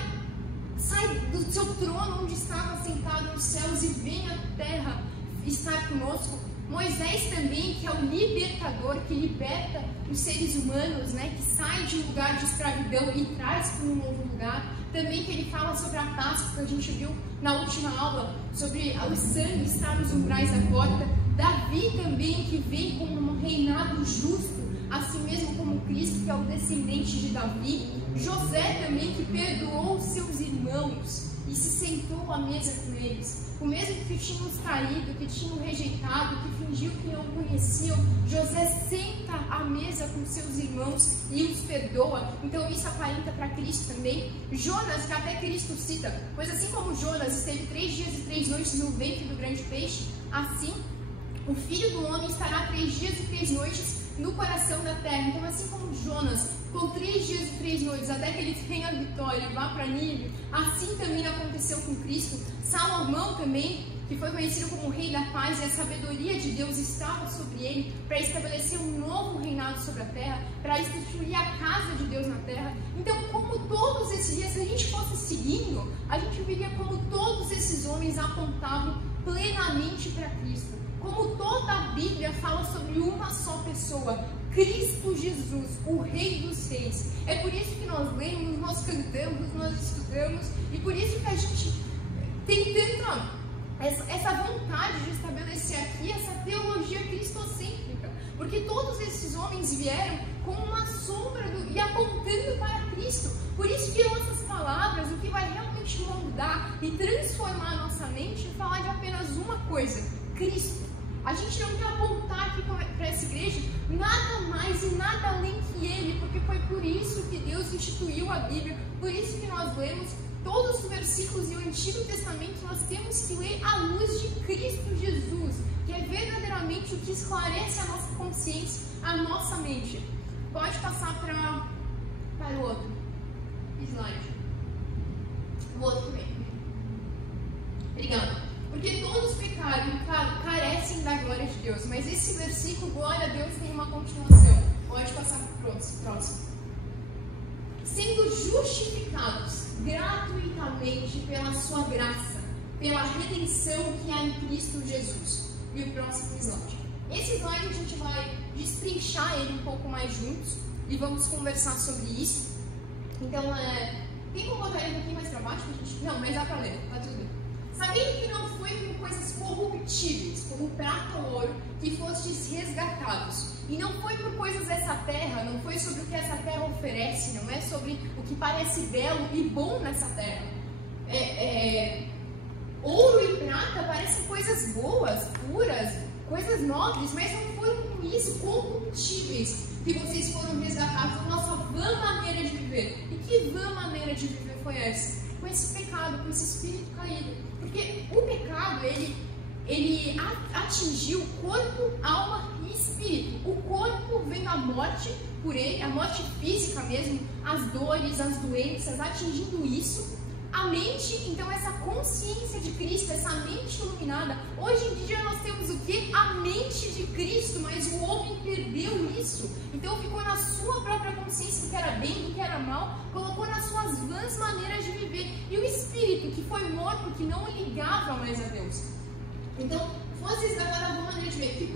do seu trono onde estava sentado nos céus e vem à terra estar conosco. Moisés também, que é o libertador, que liberta os seres humanos, né, que sai de um lugar de escravidão e traz para um novo lugar. Também que ele fala sobre a Páscoa, que a gente viu na última aula, sobre o sangue estar nos umbrais da porta. Davi também, que vem com um reinado justo, assim mesmo como Cristo, que é o descendente de Davi. José também, que perdoou seus irmãos e se sentou à mesa com eles. O mesmo que tinham os traído, que tinham rejeitado, que fingiu que não conheciam, José senta à mesa com seus irmãos e os perdoa. Então isso aparenta para Cristo também. Jonas, que até Cristo cita, pois assim como Jonas esteve 3 dias e 3 noites no ventre do grande peixe, assim o Filho do Homem estará 3 dias e 3 noites no coração da terra. Então assim como Jonas ficou 3 dias e 3 noites até que ele tenha a vitória e vá para Nínive, assim também aconteceu com Cristo. Salomão também, que foi conhecido como o Rei da Paz, e a sabedoria de Deus estava sobre ele para estabelecer um novo reinado sobre a terra, para instituir a casa de Deus na terra. Então, como todos esses dias, se a gente fosse seguindo, a gente veria como todos esses homens apontavam plenamente para Cristo. Como toda a Bíblia fala sobre uma só pessoa, Cristo Jesus, o Rei dos Reis. É por isso que nós lemos, nós cantamos, nós estudamos, e por isso que a gente tem tanta essa vontade de estabelecer aqui essa teologia cristocêntrica, porque todos esses homens vieram com uma sombra e apontando para Cristo. Por isso que nossas palavras, o que vai realmente moldar e transformar a nossa mente, é falar de apenas uma coisa: Cristo. A gente não quer apontar aqui para essa igreja nada mais e nada além que Ele, porque foi por isso que Deus instituiu a Bíblia, por isso que nós lemos todos os versículos e o Antigo Testamento. Nós temos que ler à luz de Cristo Jesus, que é verdadeiramente o que esclarece a nossa consciência, a nossa mente. Pode passar para o outro slide. O outro também. Obrigada. Porque todos pecaram e carecem da glória de Deus. Mas esse versículo, glória a Deus, tem uma continuação. Pode passar para o próximo. Sendo justificados gratuitamente pela sua graça, pela redenção que há em Cristo Jesus. E o próximo slide. Esse slide a gente vai destrinchar ele um pouco mais juntos e vamos conversar sobre isso. Então, tem como botar ele um pouquinho mais para baixo? Não, mas dá para ler, tá tudo bem. Sabendo que não foi por coisas corruptíveis, como prata ou ouro, que fostes resgatados. E não foi por coisas dessa terra, não foi sobre o que essa terra oferece, não é sobre o que parece belo e bom nessa terra. Ouro e prata parecem coisas boas, puras, coisas nobres, mas não foram com isso combustíveis que vocês foram resgatados da nossa vã maneira de viver. E que vã maneira de viver foi essa? Com esse pecado, com esse espírito caído. Porque o pecado, ele atingiu corpo, alma e espírito. O corpo vem da morte por ele, a morte física mesmo, as dores, as doenças, atingindo isso. A mente, então essa consciência de Cristo, essa mente iluminada, hoje em dia nós temos o que? A mente de Cristo, mas o homem perdeu isso. Então ficou na sua própria consciência do que era bem, do que era mal, colocou nas suas vãs maneiras de viver. E o espírito que foi morto, que não ligava mais a Deus. Então, vocês da maneira de ver,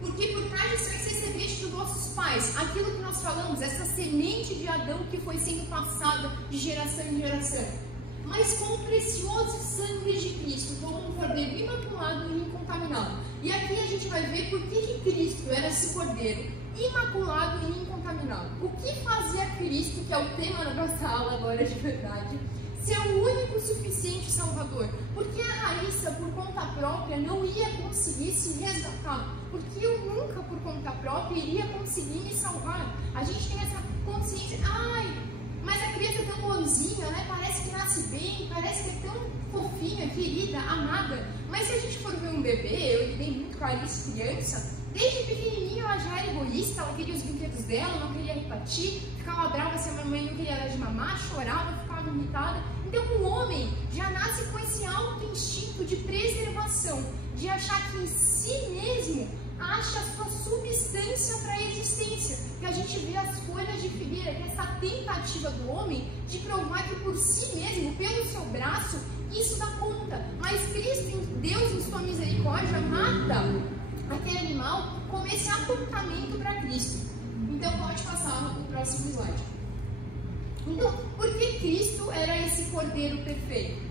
porque por traição vocês recebeste dos vossos pais, aquilo que nós falamos, essa semente de Adão que foi sendo passada de geração em geração. Mas com o precioso sangue de Cristo, como um cordeiro imaculado e incontaminado. E aqui a gente vai ver por que Cristo era esse cordeiro imaculado e incontaminado. O que fazia Cristo, que é o tema da nossa aula agora de verdade, ser o único suficiente Salvador? Porque a Raíssa, por conta própria, não ia conseguir se resgatar. Porque eu nunca, por conta própria, iria conseguir me salvar. A gente tem essa consciência, mas a criança é tão bonzinha, né? Parece que nasce bem, parece que é tão fofinha, querida, amada. Mas se a gente for ver um bebê, eu lidei muito com a Alice criança, desde pequenininha ela já era egoísta, ela queria os brinquedos dela, não queria repartir, ficava brava se a mamãe não queria dar de mamar, chorava, ficava irritada. Então o homem já nasce com esse alto instinto de preservação, de achar que em si mesmo acha a sua substância para a existência. Que a gente vê as folhas de figueira, que é essa tentativa do homem de provar que por si mesmo, pelo seu braço, isso dá conta. Mas Cristo, Deus em sua misericórdia, mata aquele animal com esse apontamento para Cristo. Então pode passar o próximo slide. Então, por que Cristo era esse cordeiro perfeito?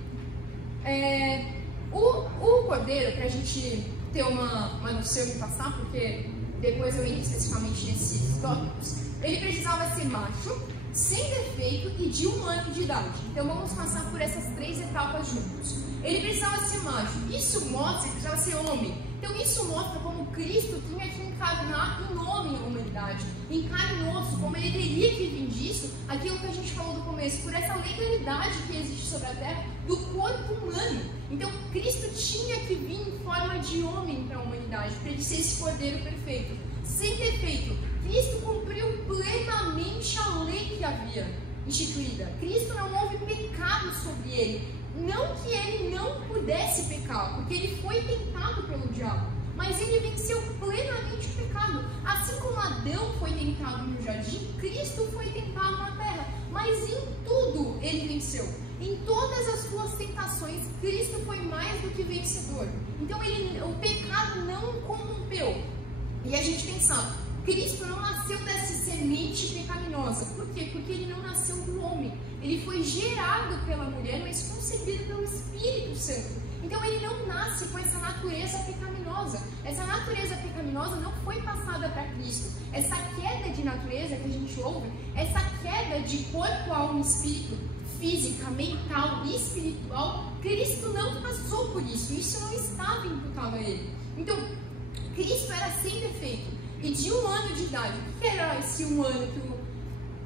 O cordeiro, para a gente ter uma noção de passar, porque depois eu entro especificamente nesses tópicos, ele precisava ser macho, sem defeito e de 1 ano de idade. Então vamos passar por essas 3 etapas juntos. Ele precisava ser macho, isso mostra que precisava ser homem. Então isso mostra como Cristo tinha que encarnar em homem a humanidade, em carne e osso, como ele teria que vir disso, aquilo que a gente falou do começo, por essa legalidade que existe sobre a terra do corpo humano. Então Cristo tinha que vir em forma de homem para a humanidade, para ele ser esse cordeiro perfeito, sem defeito. Cristo cumpriu plenamente a lei que havia instituída. Cristo não houve pecado sobre ele. Não que ele não pudesse pecar, porque ele foi tentado pelo diabo, mas ele venceu plenamente o pecado. Assim como Adão foi tentado no jardim, Cristo foi tentado na terra, mas em tudo ele venceu. Em todas as suas tentações, Cristo foi mais do que vencedor. Então o pecado não o corrompeu. E a gente pensar, Cristo não nasceu dessa semente pecaminosa. Por quê? Porque ele não nasceu do homem. Ele foi gerado pela mulher, mas concebido pelo Espírito Santo. Então ele não nasce com essa natureza pecaminosa. Essa natureza pecaminosa não foi passada para Cristo. Essa queda de natureza que a gente ouve, essa queda de corpo, alma e espírito, física, mental e espiritual, Cristo não passou por isso. Isso não estava imputado a ele. Então, Cristo era sem defeito. E de 1 ano de idade, o que era esse 1 ano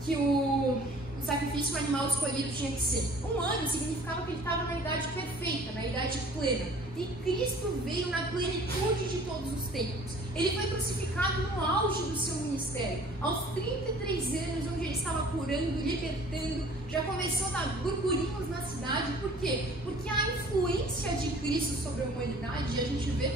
que o sacrifício animal escolhido tinha que ser? 1 ano significava que ele estava na idade perfeita, na idade plena. E Cristo veio na plenitude de todos os tempos. Ele foi crucificado no auge do seu ministério, aos 33 anos, onde ele estava curando, libertando, já começou a dar burburinhos na cidade. Por quê? Porque a influência de Cristo sobre a humanidade, a gente vê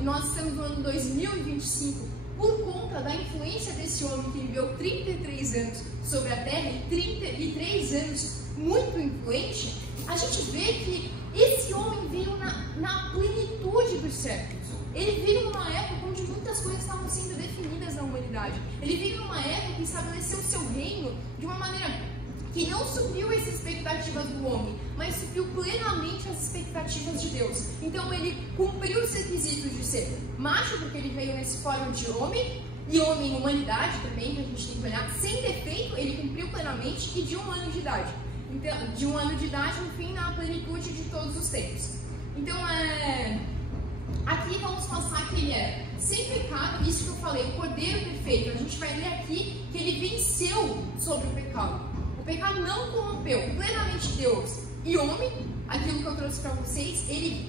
nós estamos no ano 2025, por conta da influência desse homem que viveu 33 anos sobre a terra e 33 anos muito influente, a gente vê que esse homem veio na plenitude dos séculos. Ele veio numa época onde muitas coisas estavam sendo definidas na humanidade. Ele veio numa época que estabeleceu o seu reino de uma maneira que não supriu as expectativas do homem, mas supriu plenamente as expectativas de Deus. Então ele cumpriu os requisitos de ser macho, porque ele veio nesse forma de homem, e homem humanidade também, que a gente tem que olhar, sem defeito, ele cumpriu plenamente, e de 1 ano de idade. Então, de 1 ano de idade, enfim, na plenitude de todos os tempos. Então, aqui vamos passar que ele é sem pecado, isso que eu falei, o Cordeiro perfeito. A gente vai ler aqui que ele venceu sobre o pecado. O pecado não corrompeu, plenamente Deus e homem, aquilo que eu trouxe para vocês, e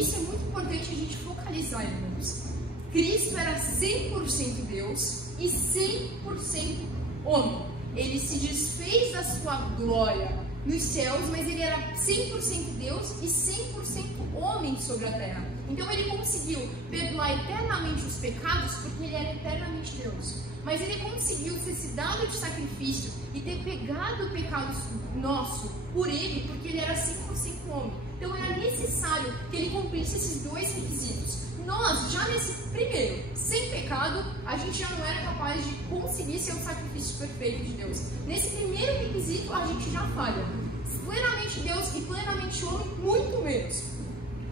isso é muito importante a gente focalizar, irmãos. Cristo era 100% Deus e 100% homem. Ele se desfez da sua glória nos céus, mas ele era 100% Deus e 100% homem sobre a terra. Então ele conseguiu perdoar eternamente os pecados porque ele era eternamente Deus. Mas ele conseguiu ter se dado de sacrifício e ter pegado o pecado nosso por ele, porque ele era 100% homem. Então era necessário que ele cumprisse esses dois requisitos. Nós, já nesse primeiro, sem pecado, a gente já não era capaz de conseguir ser o sacrifício perfeito de Deus. Nesse primeiro requisito, a gente já falha. Plenamente Deus e plenamente homem, muito menos.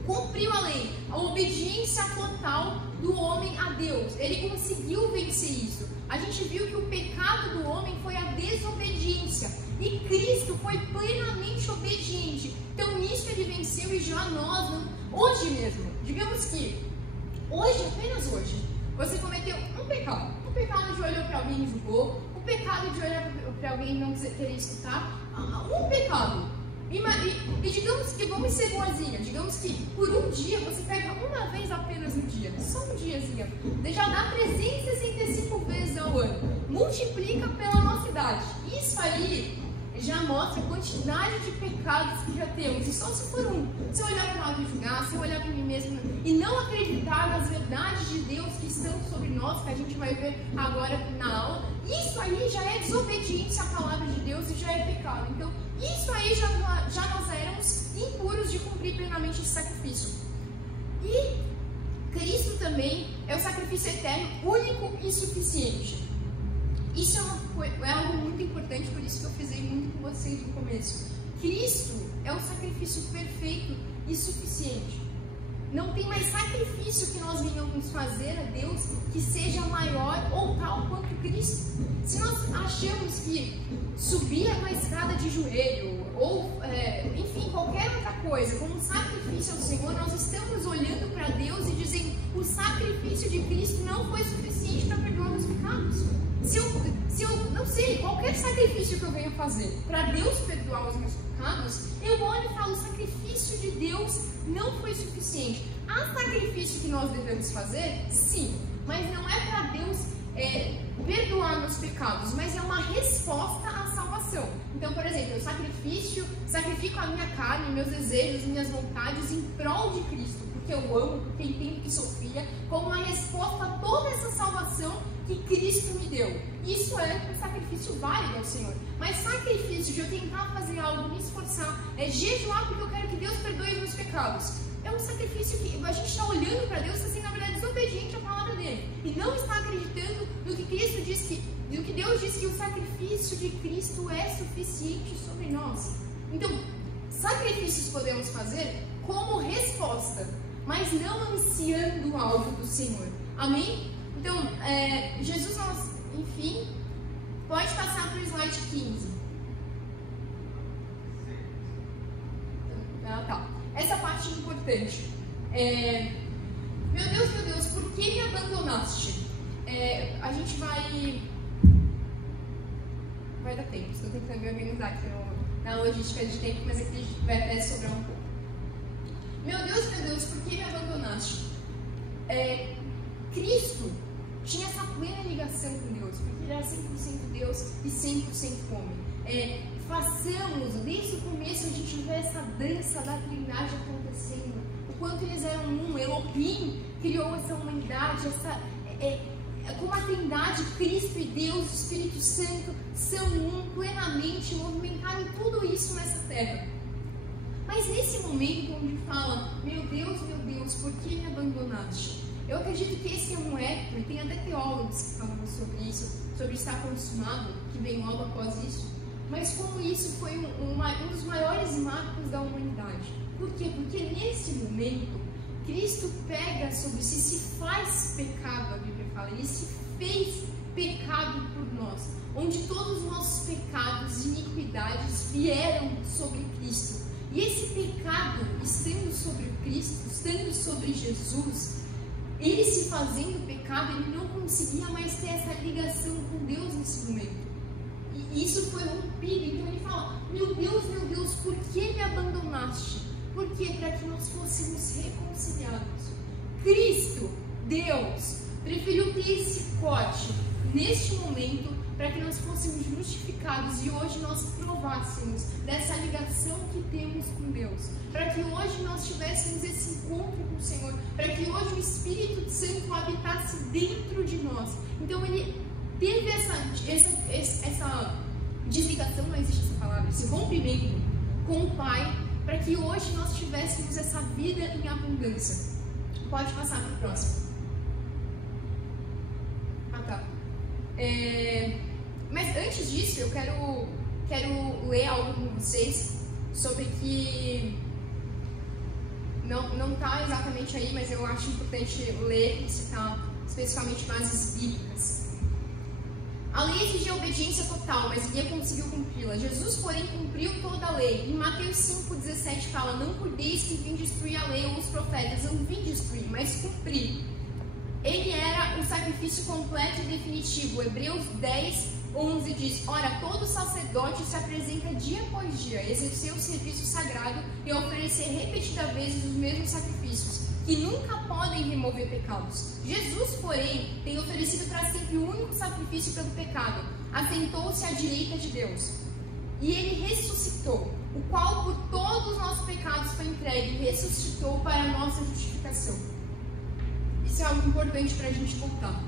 Cumpriu a lei, a obediência total do homem a Deus. Ele conseguiu vencer isso. A gente viu que o pecado do homem foi a desobediência. E Cristo foi plenamente obediente. Então nisso ele venceu e já nós, hoje mesmo, digamos que hoje, apenas hoje, você cometeu um pecado. O pecado de olhar para alguém e julgou. O pecado de olhar para alguém e não querer escutar. Um pecado. E digamos que, vamos ser boazinha, digamos que por um dia você pega uma vez apenas no dia, só um diazinho, já dá 365 vezes ao ano, multiplica pela nossa idade. Isso aí já mostra a quantidade de pecados que já temos, e só se for um. Se eu olhar para o lado e julgar, se eu olhar para mim mesmo e não acreditar nas verdades de Deus que estão sobre nós, que a gente vai ver agora na aula, isso aí já é desobediência à palavra de Deus e já é pecado. Então, isso aí já nós éramos impuros de cumprir plenamente esse sacrifício. E Cristo também é o sacrifício eterno, único e suficiente. Isso é algo muito importante, por isso que eu frisei muito com vocês no começo. Cristo é o sacrifício perfeito e suficiente. Não tem mais sacrifício que nós venhamos fazer a Deus que seja maior ou tal quanto Cristo. Se nós achamos que subir uma escada de joelho ou, enfim, qualquer outra coisa como um sacrifício ao Senhor, nós estamos olhando para Deus e dizendo o sacrifício de Cristo não foi suficiente para perdoar os pecados. Se eu não sei, qualquer sacrifício que eu venha fazer para Deus perdoar os meus pecados, eu olho e falo, o sacrifício de Deus não foi suficiente. Há sacrifício que nós devemos fazer? Sim, mas não é para Deus perdoar meus pecados, mas é uma resposta à salvação. Então, por exemplo, eu sacrifico a minha carne, meus desejos, minhas vontades em prol de Cristo, porque eu amo, porque entendo que sou filha, como uma resposta a toda essa salvação que Cristo me deu. Isso é um sacrifício válido ao Senhor. Mas sacrifício de eu tentar fazer algo, me esforçar, jejuar porque eu quero que Deus perdoe os meus pecados, é um sacrifício que a gente está olhando para Deus, está sendo, na verdade, desobediente à palavra dele. E não está acreditando no que Cristo diz no que Deus diz que o sacrifício de Cristo é suficiente sobre nós. Então, sacrifícios podemos fazer como resposta, mas não ansiando algo do Senhor. Amém? Então, Jesus, enfim, pode passar para o slide 15. Tá. Essa parte é importante. Meu Deus, por que me abandonaste? A gente vai dar tempo. Estou tentando me organizar aqui na logística de tempo, mas aqui vai até sobrar um pouco. Meu Deus, por que me abandonaste? Cristo tinha essa plena ligação com Deus, porque ele era 100% Deus e 100% homem. Façamos, desde o começo a gente vê essa dança da Trindade acontecendo, o quanto eles eram um. Elohim criou essa humanidade, como a Trindade, Cristo e Deus, o Espírito Santo são um plenamente, movimentaram tudo isso nessa terra. Mas nesse momento onde fala, meu Deus, por que me abandonaste? Eu acredito que esse é um eco, e tem até teólogos que falam sobre isso, sobre estar consumado, que vem logo após isso, mas como isso foi um dos maiores marcos da humanidade. Por quê? Porque nesse momento, Cristo pega sobre si, se faz pecado, a Bíblia fala, ele se fez pecado por nós, onde todos os nossos pecados e iniquidades vieram sobre Cristo. E esse pecado, estando sobre Cristo, estando sobre Jesus, ele se fazendo pecado, ele não conseguia mais ter essa ligação com Deus nesse momento. E isso foi rompido. Então ele fala: meu Deus, por que me abandonaste? Por quê? Para que nós fôssemos reconciliados. Cristo, Deus, preferiu ter esse corte neste momento para que nós fôssemos justificados e hoje nós provássemos dessa ligação que temos com Deus, para que hoje nós tivéssemos esse encontro com o Senhor, para que hoje o Espírito Santo habitasse dentro de nós. Então ele teve essa desligação, não existe essa palavra, esse rompimento com o Pai, para que hoje nós tivéssemos essa vida em abundância. Pode passar para o próximo. Tá. Mas antes disso, eu quero ler algo com vocês sobre que não está exatamente aí, mas eu acho importante ler e citar especificamente bases bíblicas. A lei exigia obediência total, mas ninguém conseguiu cumpri-la. Jesus, porém, cumpriu toda a lei. Em Mateus 5,17 fala: não cuideis que vim destruir a lei ou os profetas. Não vim destruir, mas cumprir. Ele era o sacrifício completo e definitivo. Hebreus 10:11 diz: ora, todo sacerdote se apresenta dia após dia, exercer o serviço sagrado e oferecer repetidas vezes os mesmos sacrifícios, que nunca podem remover pecados. Jesus, porém, tem oferecido para sempre o único sacrifício pelo pecado. Assentou-se à direita de Deus. E ele ressuscitou, o qual por todos os nossos pecados foi entregue e ressuscitou para a nossa justificação. Isso é algo importante para a gente voltar.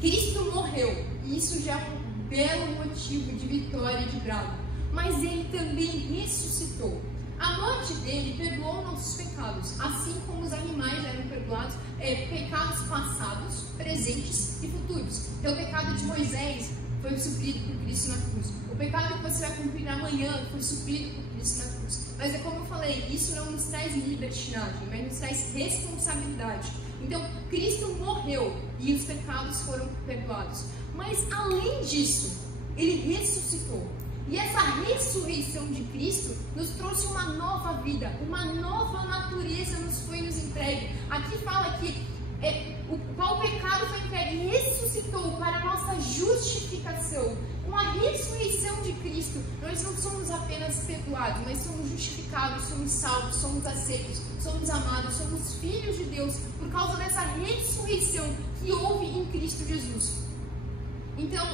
Cristo morreu, e isso já é um belo motivo de vitória e de brado. Mas ele também ressuscitou. A morte dele perdoou nossos pecados, assim como os animais eram perdoados, pecados passados, presentes e futuros. Então o pecado de Moisés foi suprido por Cristo na cruz. O pecado que você vai cumprir amanhã foi suprido por Cristo na cruz. Mas é como eu falei, isso não nos traz libertinagem, mas nos traz responsabilidade. Então Cristo morreu e os pecados foram perdoados. Mas além disso, ele ressuscitou. E essa ressurreição de Cristo nos trouxe uma nova vida, uma nova natureza nos foi nos entregue. Aqui fala que o qual pecado foi entregue e ressuscitou para a nossa justificação. Com a ressurreição de Cristo, nós não somos apenas perdoados, mas somos justificados, somos salvos, somos aceitos, somos amados, somos filhos de Deus, por causa dessa ressurreição que houve em Cristo Jesus. Então,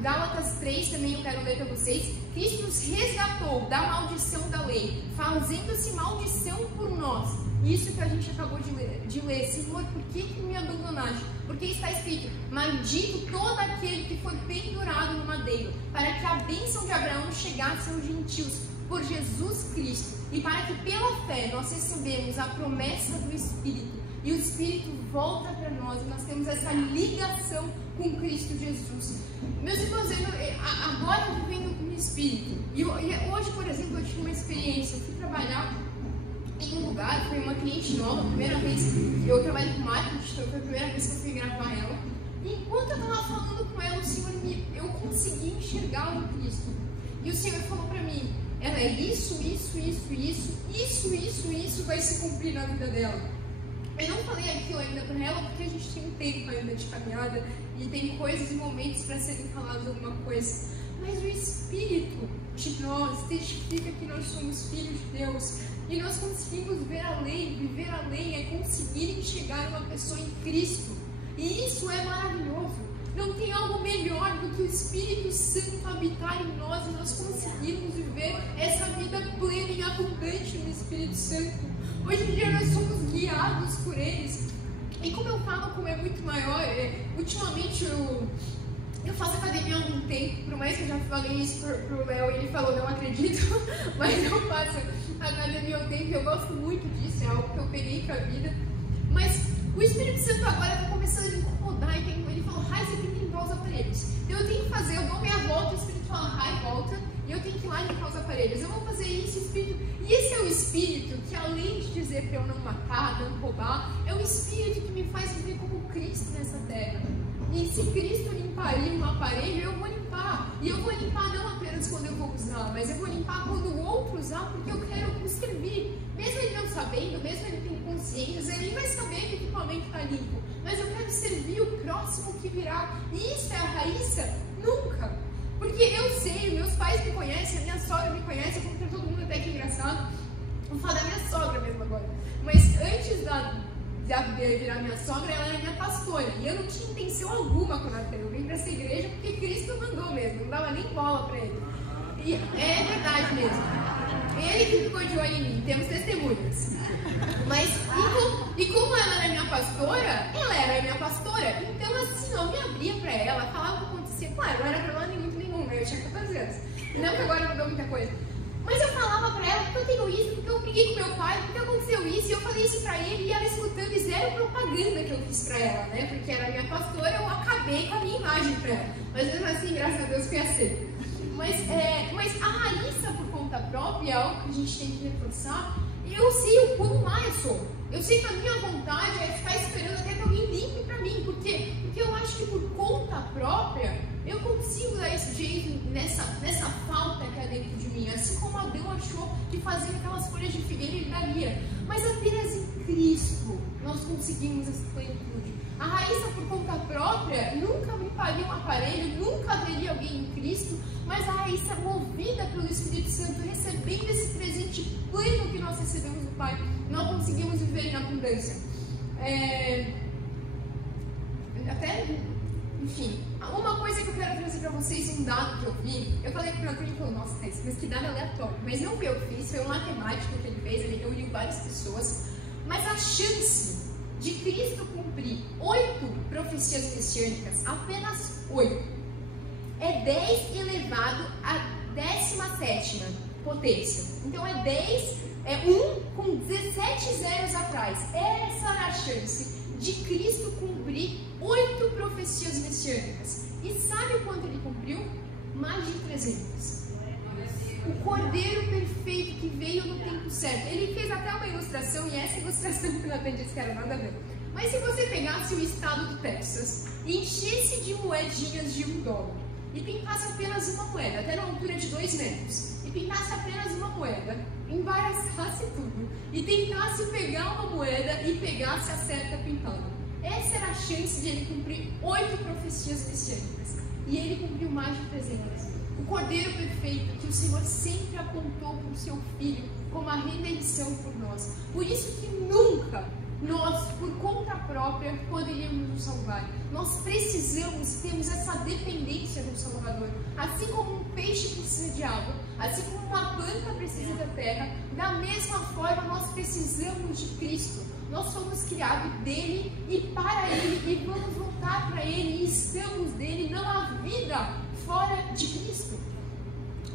Gálatas 3 também eu quero ler para vocês. Cristo nos resgatou da maldição da lei, fazendo-se maldição por nós. Isso que a gente acabou de ler. Senhor, por que me abandonaste? Porque está escrito: maldito todo aquele que foi pendurado no madeiro, para que a bênção de Abraão chegasse aos gentios por Jesus Cristo, e para que pela fé nós recebemos a promessa do Espírito. E o Espírito volta para nós e nós temos essa ligação com Cristo Jesus. Meus irmãos, agora eu vivendo com o Espírito. E hoje, por exemplo, eu tive uma experiência. Eu fui trabalhar em um lugar, foi uma cliente nova, primeira vez. Eu trabalho com marketing, então foi a primeira vez que eu fui gravar ela. E enquanto eu estava falando com ela, o Senhor eu consegui enxergar o Cristo. E o Senhor falou para mim: ela é isso vai se cumprir na vida dela. Eu não falei aquilo ainda para ela porque a gente tem um tempo ainda de caminhada e tem coisas e momentos para serem falados alguma coisa. Mas o Espírito de nós testifica que nós somos filhos de Deus e nós conseguimos ver a lei. Viver a lei é conseguir enxergar uma pessoa em Cristo, e isso é maravilhoso. Não tem algo melhor do que o Espírito Santo habitar em nós e nós conseguirmos viver essa vida plena e abundante no Espírito Santo. Hoje em dia nós somos guiados por eles. E como eu falo, como é muito maior, ultimamente eu faço academia há algum tempo, por mais que eu já falei isso pro Léo e ele falou: não acredito, mas eu faço academia há um tempo e eu gosto muito disso, é algo que eu peguei pra vida. Mas o Espírito Santo agora está começando a me incomodar e ele falou: Rai, você tem que limpar os aparelhos. Então eu tenho que fazer, eu dou meia volta, o Espírito fala: Rai, volta, e eu tenho que ir lá limpar os aparelhos. Eu vou fazer isso, Espírito. E esse é o Espírito que, além de dizer para eu não matar, não roubar, é o Espírito que me faz viver como Cristo nessa terra. E se Cristo limparia um aparelho, eu vou limpar. E eu vou limpar não apenas quando eu vou usar, mas eu vou limpar quando o outro usar, porque eu quero me servir. Mesmo ele não sabendo, mesmo ele tendo consciência, ele vai saber que o equipamento está limpo, mas eu quero servir o próximo que virá. E isso é a Raíssa? Nunca. Porque eu sei, meus pais me conhecem, a minha sogra me conhece, eu conto pra todo mundo até que é engraçado. Vou falar da minha sogra mesmo agora. Mas antes de virar minha sogra, ela era minha pastora. E eu não tinha intenção alguma quando eu vim pra essa igreja, porque Cristo mandou mesmo, não dava nem bola pra ele. E é verdade mesmo. Ele que ficou de olho em mim, temos testemunhas. Mas, e como ela era minha pastora, então assim, eu me abria pra ela, falava o que acontecia. Claro, não era problema nenhum, né? Eu tinha 14 anos. Não que agora mudou muita coisa. Mas eu falava pra ela, porque eu tenho isso, porque eu briguei com meu pai, porque aconteceu isso, e eu falei isso pra ele, e ela escutando, e zero propaganda que eu fiz pra ela, né? Porque era minha pastora, eu acabei com a minha imagem pra ela. Mas mesmo assim, graças a Deus, fui aceita. Mas a Raíssa, por conta própria, algo que a gente tem que reforçar, eu sei o quão má eu sou. Eu sei que a minha vontade é ficar esperando até que alguém limpe pra mim. Por quê? Porque eu acho que por conta própria, eu consigo dar esse jeito nessa falta que há dentro de mim. Assim como Adão achou que fazer aquelas folhas de figueira ele daria. Mas apenas em Cristo nós conseguimos essa plenitude. A Raíssa, por conta própria, nunca limparia um aparelho, nunca veria alguém em Cristo, mas a Raíssa, movida pelo Espírito Santo, recebendo esse presente pleno que nós recebemos do Pai, nós conseguimos viver em abundância. Enfim, uma coisa que eu quero trazer para vocês, um dado que eu vi, eu falei para o Antônio, falou, nossa, mas que dado aleatório, mas não foi eu que fiz, foi um matemático que ele fez, ele reuniu várias pessoas, mas a chance de Cristo cumprir 8 profecias messiânicas, apenas 8, é 10 elevado a 17ª potência. Então é 10, é 1 com 17 zeros atrás. Essa era a chance de Cristo cumprir 8 profecias messiânicas. E sabe quanto ele cumpriu? Mais de 300. O Cordeiro perfeito que veio no tempo certo. Ele fez até uma ilustração, e essa ilustração que o Nathan disse que era nada a ver. Mas se você pegasse o estado do Texas e enchesse de moedinhas de $1 e pintasse apenas uma moeda, até na altura de 2 metros, e pintasse apenas uma moeda, embaraçasse tudo e tentasse pegar uma moeda e pegasse a certa pintada, essa era a chance de ele cumprir 8 profecias messiânicas. E ele cumpriu mais de 300. O Cordeiro perfeito que o Senhor sempre apontou para o seu Filho como a redenção por nós. Por isso que nunca nós, por conta própria, poderíamos nos salvar. Nós precisamos, temos essa dependência do Salvador. Assim como um peixe precisa de água, assim como uma planta precisa da terra, da mesma forma nós precisamos de Cristo. Nós fomos criados dele e para ele, e vamos voltar para ele, e estamos dele. Não há vida fora de Cristo.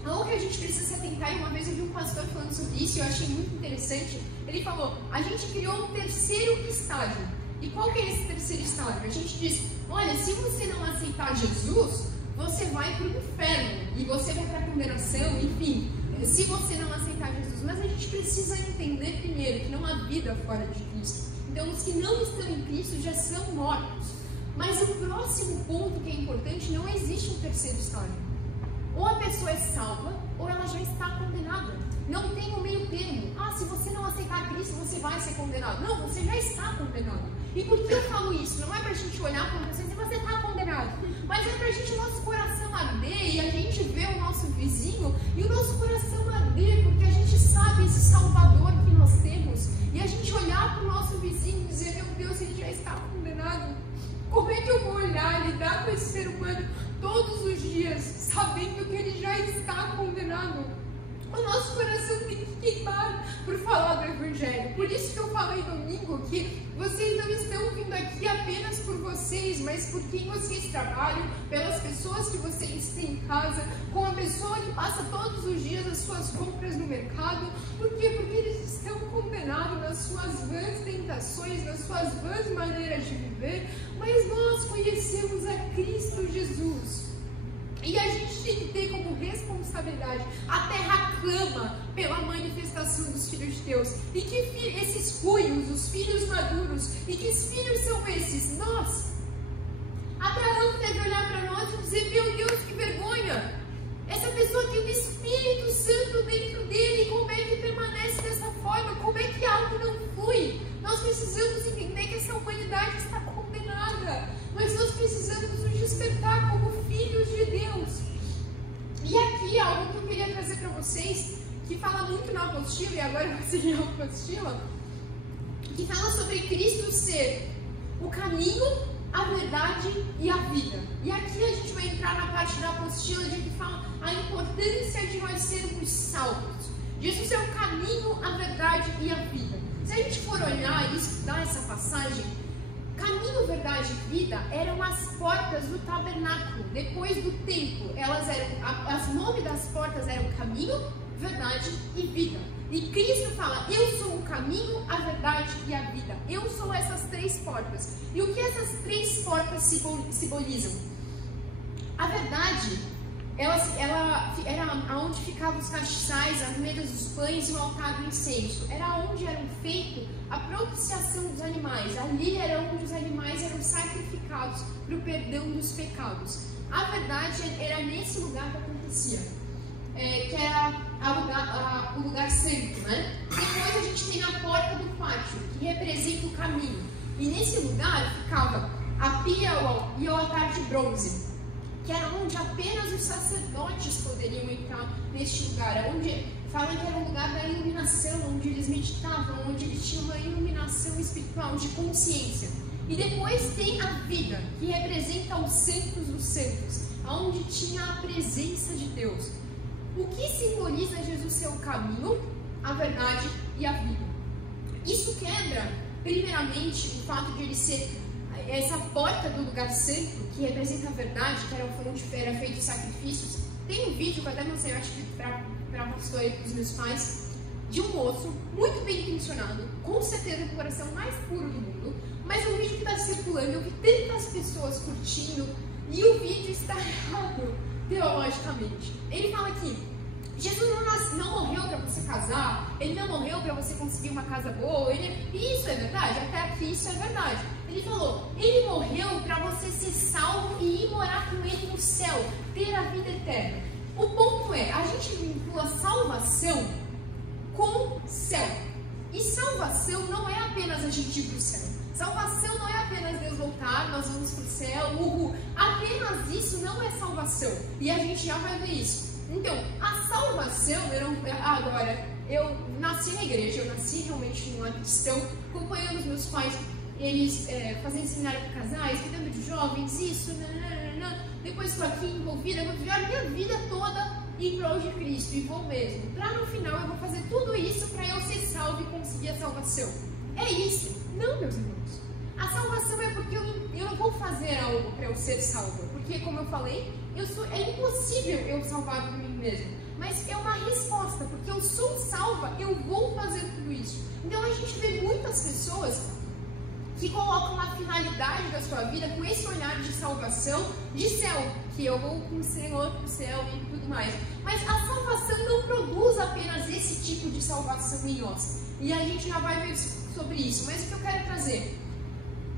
Algo que a gente precisa se atentar, e uma vez eu vi um pastor falando sobre isso e eu achei muito interessante. Ele falou, a gente criou um terceiro estágio. E qual que é esse terceiro estágio? A gente diz, olha, se você não aceitar Jesus, você vai para o inferno e você vai para a condenação, enfim, se você não aceitar Jesus. Mas a gente precisa entender primeiro que não há vida fora de Cristo. Então os que não estão em Cristo já são mortos. Mas o próximo ponto que é importante, não existe um terceiro estágio. Ou a pessoa é salva, ou ela já está condenada. Não tem um meio termo. Ah, se você não aceitar Cristo, você vai ser condenado. Não, você já está condenado. E por que eu falo isso? Não é pra gente olhar para você e dizer, você está condenado. Mas é pra gente, o nosso coração arder, e a gente ver o nosso vizinho, e o nosso coração arder, porque a gente sabe esse Salvador que nós temos. E a gente olhar para o nosso vizinho e dizer, meu Deus, ele já está condenado. Como é que eu vou olhar e lidar com esse ser humano todos os dias, sabendo que ele já está condenado? O nosso coração tem que queimar por falar do Evangelho. Por isso que eu falei domingo que vocês não estão vindo aqui apenas por vocês, mas por quem vocês trabalham, pelas pessoas que vocês têm em casa, com a pessoa que passa todos os dias as suas compras no mercado. Por quê? Porque eles estão condenados nas suas vãs tentações, nas suas vãs maneiras de viver, mas nós conhecemos a Cristo Jesus. E a gente tem que ter como responsabilidade, a terra clama pela manifestação dos filhos de Deus. E que esses cunhos, os filhos maduros, e que filhos são esses? Nós. Abraão deve olhar para nós e dizer, meu Deus, que vergonha! Essa pessoa tem um espírito eu queria trazer para vocês, que fala muito na apostila, e agora eu vou seguir a apostila, que fala sobre Cristo ser o caminho, a verdade e a vida. E aqui a gente vai entrar na parte da apostila de que fala a importância de nós sermos salvos. Jesus é o caminho, a verdade e a vida. Se a gente for olhar e estudar essa passagem, caminho, verdade e vida eram as portas do tabernáculo. Depois do templo, elas eram, as nomes das portas eram caminho, verdade e vida. E Cristo fala, eu sou o caminho, a verdade e a vida. Eu sou essas três portas. E o que essas três portas simbolizam? A verdade, ela era onde ficavam os castiçais, as mesas dos pães e o altar do incenso. Era onde eram feitas a propiciação dos animais. Ali era onde os animais eram sacrificados para o perdão dos pecados. A verdade era nesse lugar que acontecia, que era o lugar santo, né? Depois a gente tem a porta do pátio, que representa o caminho. E nesse lugar ficava a pia e o altar de bronze, que era onde apenas os sacerdotes poderiam entrar neste lugar, onde falam que era um lugar da iluminação, onde eles meditavam, onde eles tinham uma iluminação espiritual, de consciência. E depois tem a vida, que representa os santos dos santos, onde tinha a presença de Deus. O que simboliza Jesus ser o caminho, a verdade e a vida? Isso quebra, primeiramente, o fato de ele ser essa porta do lugar santo, que representa a verdade, que era onde eram feitos sacrifícios. Tem um vídeo que eu até mostrei, acho que para a pastora e para os meus pais, de um moço muito bem intencionado, com certeza do coração mais puro do mundo, mas um vídeo que está circulando, eu vi tantas pessoas curtindo, e o vídeo está errado teologicamente. Ele fala que Jesus não morreu para você casar, ele não morreu para você conseguir uma casa boa, e isso é verdade, até aqui isso é verdade. Ele falou, ele morreu para você ser salvo e ir morar com ele no céu, ter a vida eterna. O ponto é, a gente vincula salvação com céu. E salvação não é apenas a gente ir para o céu. Salvação não é apenas Deus voltar, nós vamos para o céu, uhul. Apenas isso não é salvação. E a gente já vai ver isso. Então, a salvação, eu nasci na igreja, eu nasci realmente num lar cristão, acompanhando os meus pais, eles fazendo seminário para casais, cuidando de jovens, isso, nananana. Depois estou aqui envolvida, eu vou viver a minha vida toda em prol de Cristo, e vou mesmo. Para no final eu vou fazer tudo isso para eu ser salvo e conseguir a salvação. É isso? Não, meus irmãos. A salvação é porque eu não vou fazer algo para eu ser salvo, porque, como eu falei, é impossível eu salvar por mim mesmo. Mas é uma resposta, porque eu sou salva, eu vou fazer tudo isso. Então a gente vê muitas pessoas que colocam a finalidade da sua vida com esse olhar de salvação, de céu, que eu vou com o Senhor para o céu e tudo mais. Mas a salvação não produz apenas esse tipo de salvação em nós. E a gente já vai ver sobre isso. Mas o que eu quero trazer?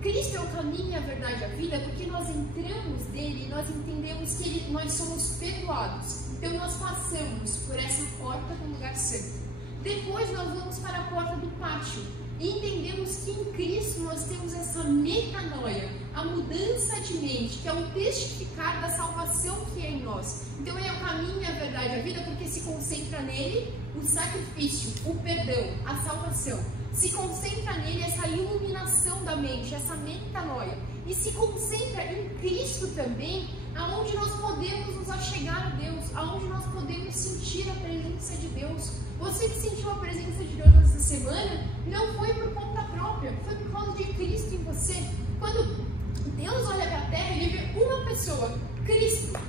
Cristo é o caminho, a verdade e a vida, porque nós entramos nele e nós entendemos que nós somos perdoados. Então nós passamos por essa porta do lugar santo. Depois nós vamos para a porta do pátio e entendemos que em Cristo nós temos essa metanoia, a mudança de mente, que é o testificar da salvação que é em nós. Então ele é o caminho, a verdade e a vida, porque se concentra nele o sacrifício, o perdão, a salvação. Se concentra nele essa iluminação da mente, essa metanoia. E se concentra em Cristo também, aonde nós podemos nos achegar a Deus, aonde nós podemos sentir a presença de Deus. Você que sentiu a presença de Deus essa semana, não foi por conta própria, foi por causa de Cristo em você. Quando Deus olha para a terra, ele vê uma pessoa, Cristo.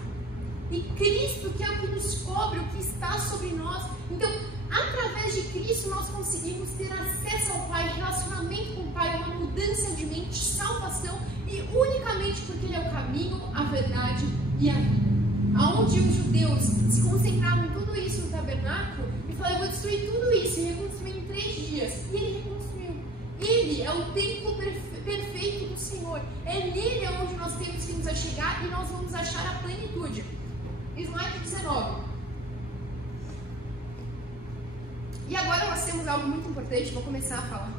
E Cristo que é o que nos cobre, o que está sobre nós. Então, através de Cristo, nós conseguimos ter acesso ao Pai, relacionamento com o Pai, uma mudança de mente, salvação, e unicamente porque Ele é o caminho, a verdade e a vida. Aonde os judeus se concentravam em tudo isso no tabernáculo, e falaram, eu vou destruir tudo isso, e reconstruir em 3 dias. E Ele reconstruiu. Ele é o templo perfeito do Senhor. É nele onde nós temos que nos achegar, e nós vamos achar a plenitude. Slide 19. E agora nós temos algo muito importante, vou começar a falar,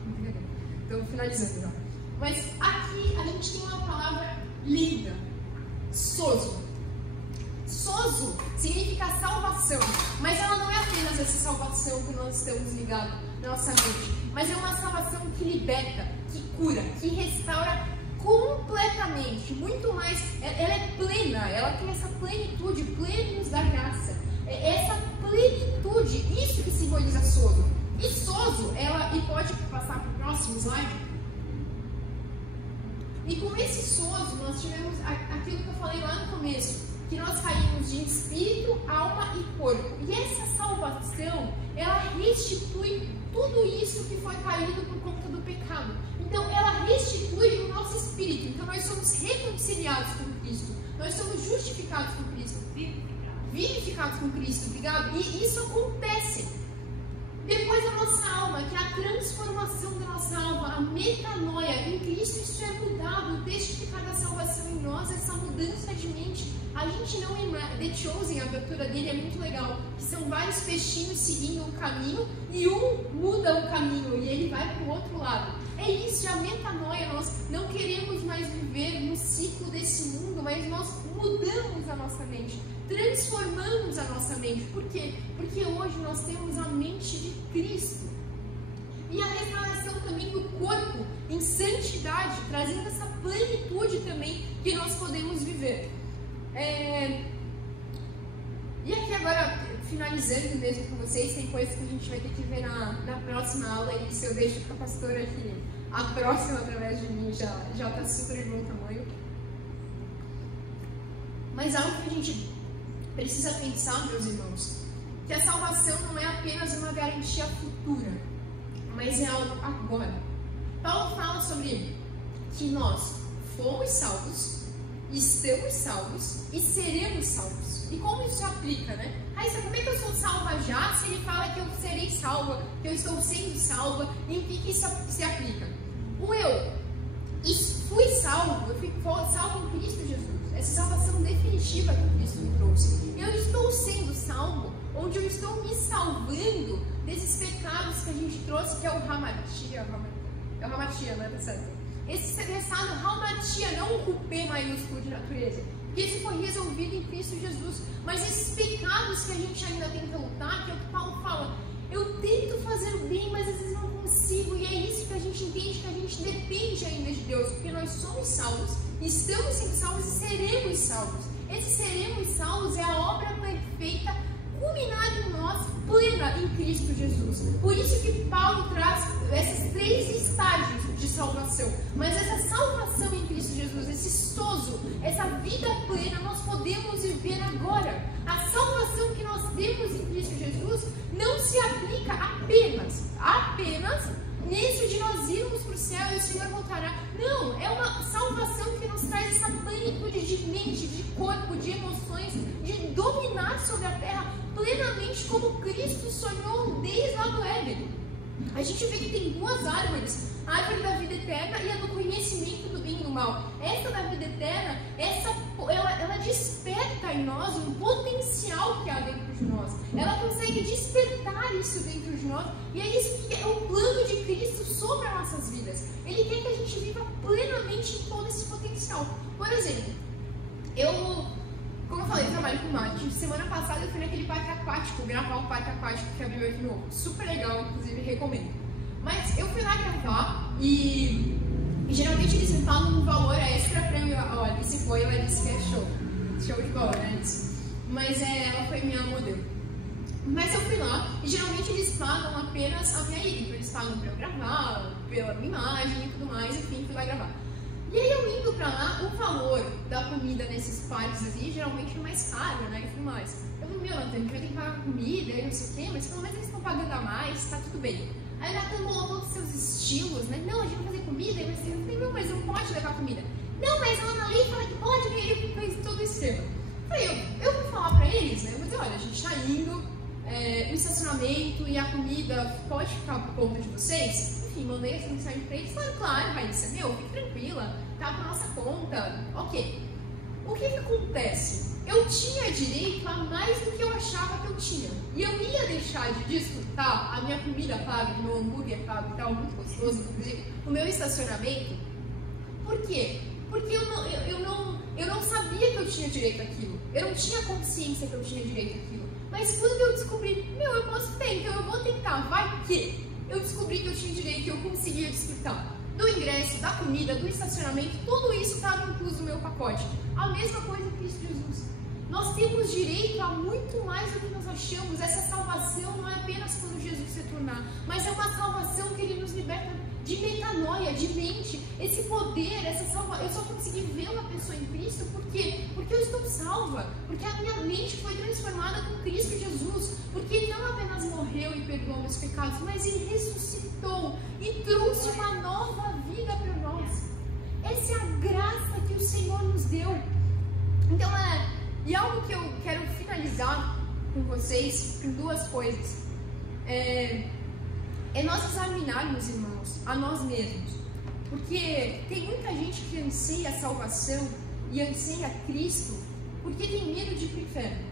estou finalizando já. Mas aqui a gente tem uma palavra linda, sozo. Sozo significa salvação. essa salvação que nós estamos ligados na nossa mente, mas é uma salvação que liberta, que cura, que restaura completamente, muito mais. Ela é plena, ela tem essa plenitude, plenos da graça, essa plenitude, isso que simboliza sozo. E sozo, e pode passar para o próximo slide. E com esse sozo, nós tivemos aquilo que eu falei lá no começo, que nós caímos de espírito, alma e corpo. E essa salvação, ela restitui tudo isso que foi caído por conta do pecado. Então, ela restitui o nosso espírito. Então, nós somos reconciliados com Cristo. Nós somos justificados com Cristo. Vivificados com Cristo, obrigado? E isso acontece. Depois a nossa alma, que é a transformação da nossa alma, a metanoia em Cristo, isso é mudado, o testificar da salvação em nós, essa mudança de mente. A gente não é The Chosen, a abertura dele é muito legal, que são vários peixinhos seguindo um caminho e um muda o caminho e ele vai para o outro lado. É isso, a metanoia, nós não queremos mais viver no ciclo desse mundo, mas nós mudamos a nossa mente, transformamos a nossa mente. Por quê? Porque hoje nós temos a mente de Cristo. E a restauração também do corpo em santidade, trazendo essa plenitude também que nós podemos viver. E aqui agora, finalizando mesmo com vocês, tem coisas que a gente vai ter que ver na próxima aula, e isso eu deixo para a pastora aqui. A próxima, através de mim, já está super de bom tamanho. Mas algo que a gente precisa pensar, meus irmãos, que a salvação não é apenas uma garantia futura, mas é algo agora. Paulo fala sobre que nós fomos salvos, estamos salvos e seremos salvos. E como isso se aplica, né? Raíssa, como é que eu sou salva já se ele fala que eu serei salva, que eu estou sendo salva? E o que isso se aplica? Fui salvo, eu fui salvo em Cristo Jesus. Essa salvação definitiva que Cristo me trouxe. Eu estou sendo salvo, onde eu estou me salvando desses pecados que a gente trouxe, que é o hamatia. É o hamatia, não é, certo? Esse pesado hamatia, não um cupê maiúsculo de natureza, porque isso foi resolvido em Cristo Jesus. Mas esses pecados que a gente ainda tenta lutar, que é o que Paulo fala, eu tento fazer o bem, mas às vezes não consigo. E é isso que a gente entende, que a gente depende ainda de Deus, porque nós somos salvos, estamos sendo salvos e seremos salvos. Esse seremos salvos é a obra perfeita, culminada em nós, plena em Cristo Jesus. Por isso que Paulo traz esses 3 estágios de salvação. Mas essa salvação em Cristo Jesus, esse sozo, essa vida plena, nós podemos viver agora. A salvação que nós temos em Cristo Jesus não se aplica apenas nisso de nós irmos para o céu e o Senhor voltará. Não, é uma salvação que nos traz essa plenitude de mente, de corpo, de emoções, de dominar sobre a terra plenamente como Cristo sonhou desde lá do Éden. A gente vê que tem 2 árvores, a árvore da vida eterna e a do conhecimento do bem e do mal. Essa da vida eterna, ela desperta em nós um potencial que há dentro de nós. Ela consegue despertar isso dentro de nós, e é isso que é o plano de Cristo sobre as nossas vidas. Ele quer que a gente viva plenamente em todo esse potencial. Por exemplo, como eu falei, eu trabalho com marketing. Semana passada eu fui naquele parque aquático, gravar o parque aquático que abriu aqui novo. Super legal, inclusive recomendo. Mas eu fui lá gravar e geralmente eles me falam um valor extra pra mim. Ó, Alice foi, ela disse que é show de bola, né, Alice? Mas ela foi minha modelo. Mas eu fui lá e geralmente eles pagam apenas a minha ida. Então eles pagam pra eu gravar, pela minha imagem e tudo mais, enfim, fui lá gravar. E aí eu indo pra lá, o valor da comida nesses parques assim, geralmente é mais caro, né, e tudo mais. Eu falei, meu, Natan, a gente vai ter que pagar comida e não sei o quê, mas pelo menos eles estão pagando a mais, tá tudo bem. Aí o Natan bolou todos os seus estilos, né, não, a gente vai fazer comida, e eu falei, não, mas não pode levar comida. Não, mas lá na lei fala que pode, e ele fez todo o esquema. Falei, eu vou falar pra eles, né, eu vou dizer, olha, a gente tá indo, o estacionamento e a comida pode ficar por conta de vocês? Enfim, mandei essa mensagem pra eles, falaram, claro, Raíssa, fique tranquila, tá por nossa conta, ok. O que acontece? Eu tinha direito a mais do que eu achava que eu tinha, e eu ia deixar de desfrutar a minha comida paga, o meu hambúrguer pago, que estava muito gostoso, inclusive, o meu estacionamento. Por quê? Porque eu não sabia que eu tinha direito àquilo, eu não tinha consciência que eu tinha direito àquilo. Mas Mas quando eu descobri, eu posso ter, então eu vou tentar, vai que eu descobri que eu tinha direito, que eu conseguia desfrutar do ingresso, da comida, do estacionamento, tudo isso estava incluso no meu pacote. A mesma coisa em Cristo Jesus. Nós temos direito a muito mais do que nós achamos. Essa salvação não é apenas quando Jesus se tornar, mas é uma salvação que Ele nos liberta de metanoia, de mente. Esse poder, essa salvação, eu só consegui ver uma pessoa em Cristo, por quê? Porque eu estou salva, porque a minha mente foi transformada com Cristo Jesus, porque Ele não apenas morreu e perdoou meus pecados, mas Ele ressuscitou e trouxe uma nova vida para nós. Essa é a graça que o Senhor nos deu. Então, e algo que eu quero finalizar com vocês em duas coisas. É nós examinarmos, irmãos, a nós mesmos. Porque tem muita gente que anseia a salvação e anseia Cristo porque tem medo de ir para o inferno.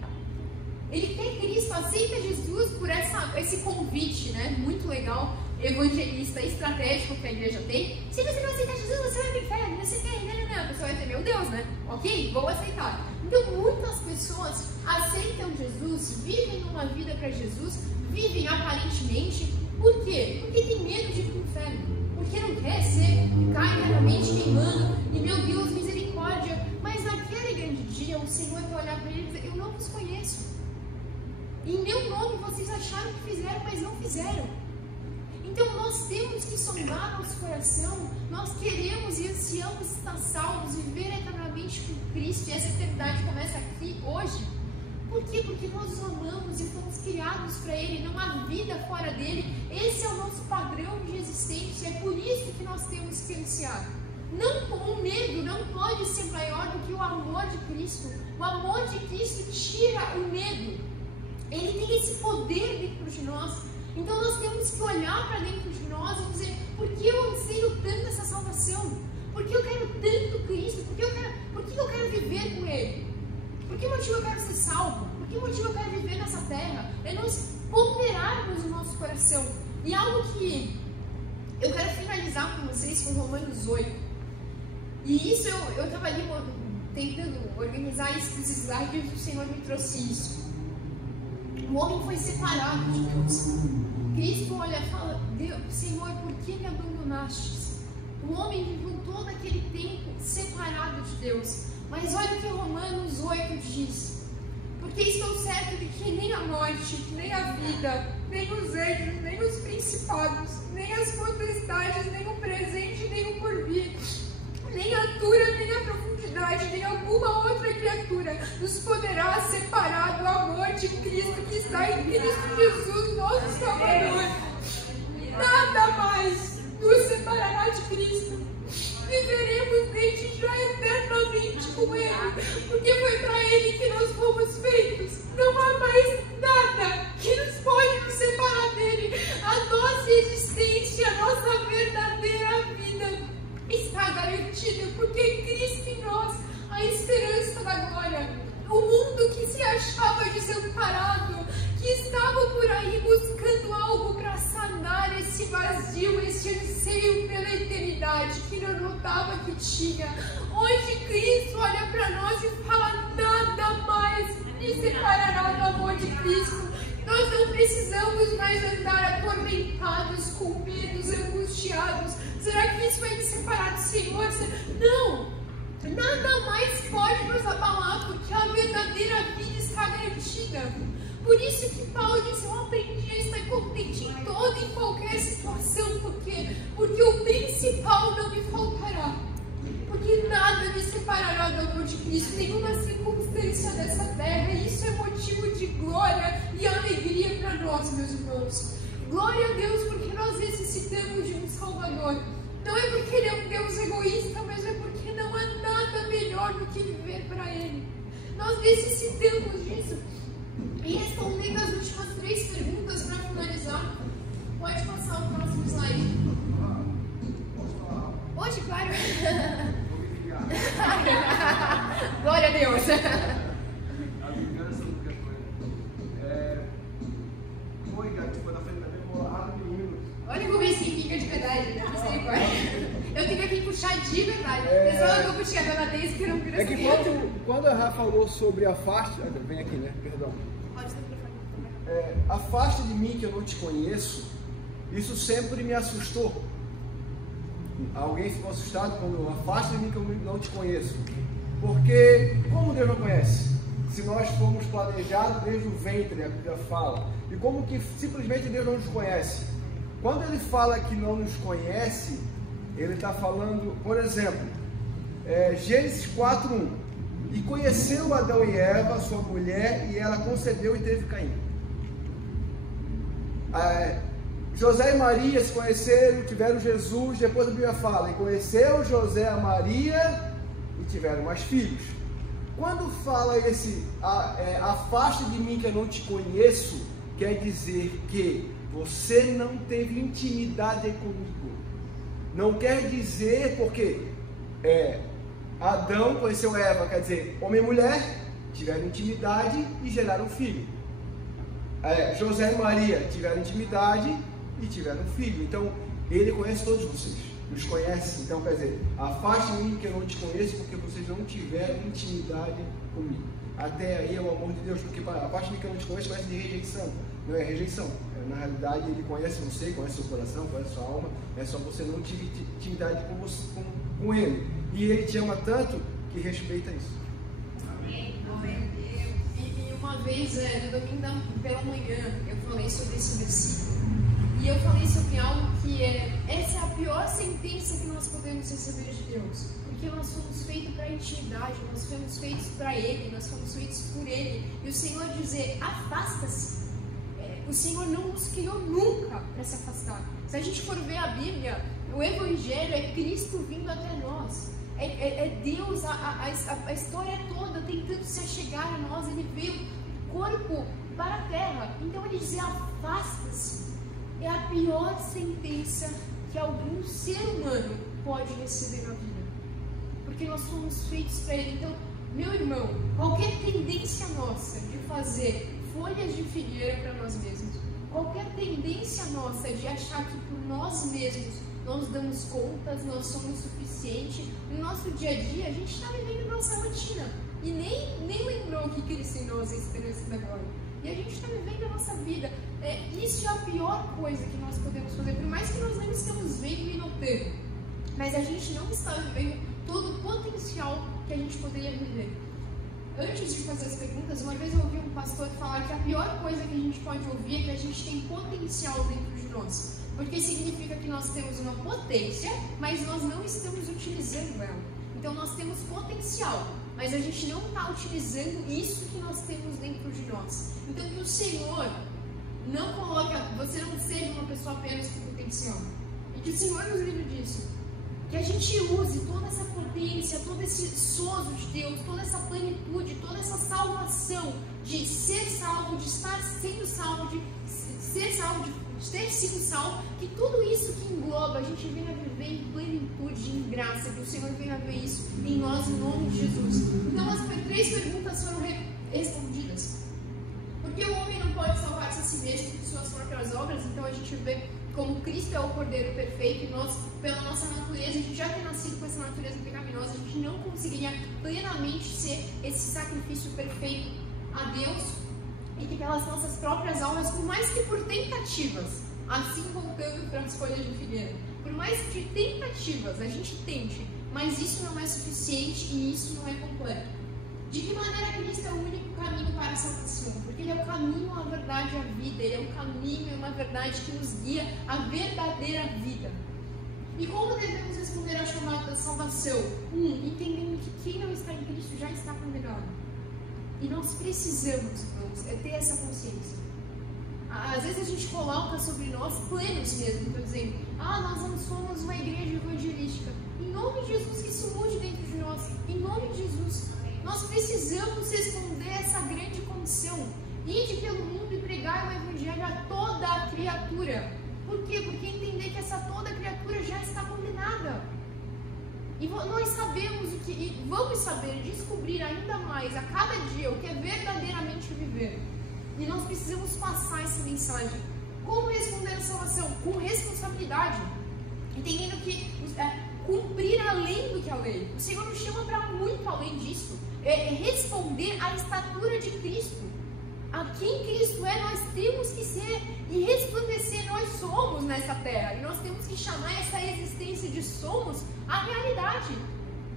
Ele quer Cristo, aceita Jesus por esse convite, né? Muito legal, evangelista, estratégico que a igreja tem. Se você não aceitar Jesus, você vai para o inferno, você quer, não, a pessoa vai dizer, meu Deus, né? Ok, vou aceitar. Então muitas pessoas aceitam Jesus, vivem uma vida para Jesus, vivem aparentemente. Por quê? Porque tem medo de ir para o inferno. Porque não quer ficar eternamente queimando. E meu Deus, misericórdia. Mas naquele grande dia, o Senhor vai olhar para ele e dizer, eu não vos conheço. Em meu nome vocês acharam que fizeram, mas não fizeram. Então nós temos que sondar nosso coração. Nós queremos e ansiamos estar salvos, viver eternamente com Cristo. E essa eternidade começa aqui, hoje. Por quê? Porque nós o amamos e fomos criados para Ele, não há vida fora dele. Esse é o nosso padrão de existência, é por isso que nós temos que ansiar. Não, o medo não pode ser maior do que o amor de Cristo. O amor de Cristo tira o medo. Ele tem esse poder dentro de nós. Então nós temos que olhar para dentro de nós e dizer, por que eu anseio tanto essa salvação? Por que eu quero tanto Cristo? Por que eu quero viver com Ele? Por que motivo eu quero ser salvo? Por que motivo eu quero viver nessa terra? É nós ponderarmos o nosso coração. E algo que eu quero finalizar com vocês com Romanos 8. E isso eu estava ali tentando organizar isso nesses slides e o Senhor me trouxe isso. O homem foi separado de Deus. Cristo olha e fala, Senhor, por que me abandonastes? O homem viveu todo aquele tempo separado de Deus. Mas olha o que Romanos 8 diz. Porque estou certo de que nem a morte, nem a vida, nem os anjos, nem os principados, nem as potestades, nem o presente, nem o porvir, nem a altura, nem a profundidade, nem alguma outra criatura nos poderá separar do amor de Cristo que está em Cristo Jesus, nosso Salvador. Nada mais nos separará de Cristo. Viveremos desde já eternamente com Ele, porque foi para Ele que nós fomos feitos. Não há mais nada que nos pode nos separar dele. A nossa existência, a nossa verdadeira vida está garantida, porque Cristo em nós, a esperança da glória. O mundo que se achava desamparado, que estava por aí buscando algo para sanar esse vazio, esse anseio pela eternidade, que não notava que tinha. Hoje Cristo olha para nós e fala, nada mais me separará do amor de Cristo. Nós não precisamos mais andar atormentados, com medos, angustiados. Será que isso vai me separar do Senhor? Não! Nada mais pode nos abalar, porque a verdadeira vida está garantida. Por isso que Paulo diz, eu aprendi a estar contente em toda e qualquer situação. Por quê? Porque o principal não me faltará. Porque nada me separará do amor de Cristo, nenhuma circunstância dessa terra. E isso é motivo de glória e alegria para nós, meus irmãos. Glória a Deus, porque nós necessitamos de um Salvador. Não é porque Ele é um Deus egoísta, mas é porque não há nada melhor do que viver para Ele. Nós necessitamos disso. E respondendo as últimas 3 perguntas para finalizar, pode passar o próximo slide. Hoje, claro. Glória a Deus. A vingança do que foi. Oi, cara, tipo, na frente da minha bolada, meninos. Olha como esse fica de verdade, né? Eu tenho que puxar de verdade. Pessoal, eu vou puxar a dona Deise que não vira assim. É que quando a Rafa falou sobre a faixa. Vem aqui, né? Perdão. Pode ser. afasta de mim que eu não te conheço, isso sempre me assustou. Alguém ficou assustado quando afasta de mim que eu não te conheço? Porque como Deus não conhece? Se nós fomos planejados desde o ventre, a Bíblia fala. E como que simplesmente Deus não nos conhece? Quando ele fala que não nos conhece, ele está falando, por exemplo, Gênesis 4:1. E conheceu Adão e Eva, sua mulher, e ela concebeu e teve Caim. José e Maria se conheceram, tiveram Jesus, depois a Bíblia fala, e conheceu José a Maria e tiveram mais filhos. Quando fala afaste de mim que eu não te conheço, quer dizer que você não teve intimidade comigo. Não quer dizer porque Adão conheceu Eva, quer dizer, homem e mulher tiveram intimidade e geraram um filho. José e Maria tiveram intimidade e tiveram um filho. Então, ele conhece todos vocês, nos conhece. Então, quer dizer, afaste de mim que eu não te conheço, porque vocês não tiveram intimidade comigo. Até aí é o amor de Deus, porque afaste de mim que eu não te conheço parece de rejeição. Não é rejeição. Na realidade, ele conhece você, conhece seu coração, conhece sua alma. É só você não ter intimidade com ele. E ele te ama tanto que respeita isso. Amém. E uma vez, no domingo pela manhã, eu falei sobre esse versículo. E eu falei sobre algo que essa é a pior sentença que nós podemos receber de Deus. Porque nós fomos feitos para a intimidade, nós fomos feitos para Ele, nós fomos feitos por Ele. E o Senhor dizer, afasta-se. O Senhor não nos criou nunca para se afastar. Se a gente for ver a Bíblia, o Evangelho é Cristo vindo até nós. É Deus, a história toda tentando se achegar a nós. Ele veio corpo para a terra. Então ele diz, afasta-se. É a pior sentença que algum ser humano pode receber na vida. Porque nós fomos feitos para Ele. Então, meu irmão, qualquer tendência nossa de fazer folhas de figueira para nós mesmos, qualquer tendência nossa de achar que por nós mesmos nós damos contas, nós somos suficientes, no nosso dia a dia a gente está vivendo nossa rotina e nem lembrou que Cristo em nós é a esperança da glória. E a gente está vivendo a nossa vida. Isso é a pior coisa que nós podemos fazer, por mais que nós não estamos vendo e notando, mas a gente não está vivendo todo o potencial que a gente poderia viver. Antes de fazer as perguntas, uma vez eu ouvi um pastor falar que a pior coisa que a gente pode ouvir é que a gente tem potencial dentro de nós, porque significa que nós temos uma potência, mas nós não estamos utilizando ela. Então nós temos potencial, mas a gente não está utilizando isso que nós temos dentro de nós. Então que o Senhor não coloque, você não seja uma pessoa apenas com potencial, e que o Senhor nos livre disso. Que a gente use toda essa potência, todo esse sozo de Deus, toda essa plenitude, toda essa salvação de ser salvo, de estar sendo salvo, de ser salvo, de ter sido salvo, que tudo isso que engloba, a gente venha viver em plenitude, em graça, que o Senhor venha ver isso em nós, em nome de Jesus. Então as 3 perguntas foram respondidas. Porque o homem não pode salvar-se a si mesmo por suas próprias obras, então a gente vê como Cristo é o Cordeiro perfeito, e nós, pela nossa natureza, a gente já tem nascido com essa natureza pecaminosa, a gente não conseguiria plenamente ser esse sacrifício perfeito a Deus, e que pelas nossas próprias almas, por mais que por tentativas, assim voltando para as folhas de figueira, por mais que de tentativas a gente tente, mas isso não é suficiente e isso não é completo. De que maneira Cristo é o único caminho para a salvação? Porque Ele é o caminho, a verdade e a vida. Ele é o caminho e uma verdade que nos guia à verdadeira vida. E como devemos responder à chamada da salvação? Entendendo que quem não está em Cristo já está condenado. E nós precisamos, irmãos, ter essa consciência. Às vezes a gente coloca sobre nós plenos mesmo, por exemplo, nós não somos uma igreja evangelística. Em nome de Jesus, que isso mude dentro de nós. Em nome de Jesus. Nós precisamos responder a essa grande comissão. Ide pelo mundo e pregai o Evangelho a toda a criatura. Por quê? Porque entender que essa toda criatura já está condenada. E nós sabemos e vamos saber descobrir ainda mais a cada dia o que é verdadeiramente viver. E nós precisamos passar essa mensagem. Como responder a salvação? Com responsabilidade. Entendendo que cumprir além do que a lei. O Senhor nos chama para muito além disso. Responder à estatura de Cristo. a quem Cristo é, nós temos que ser e resplandecer, nós somos nessa terra. E nós temos que chamar essa existência de somos a realidade.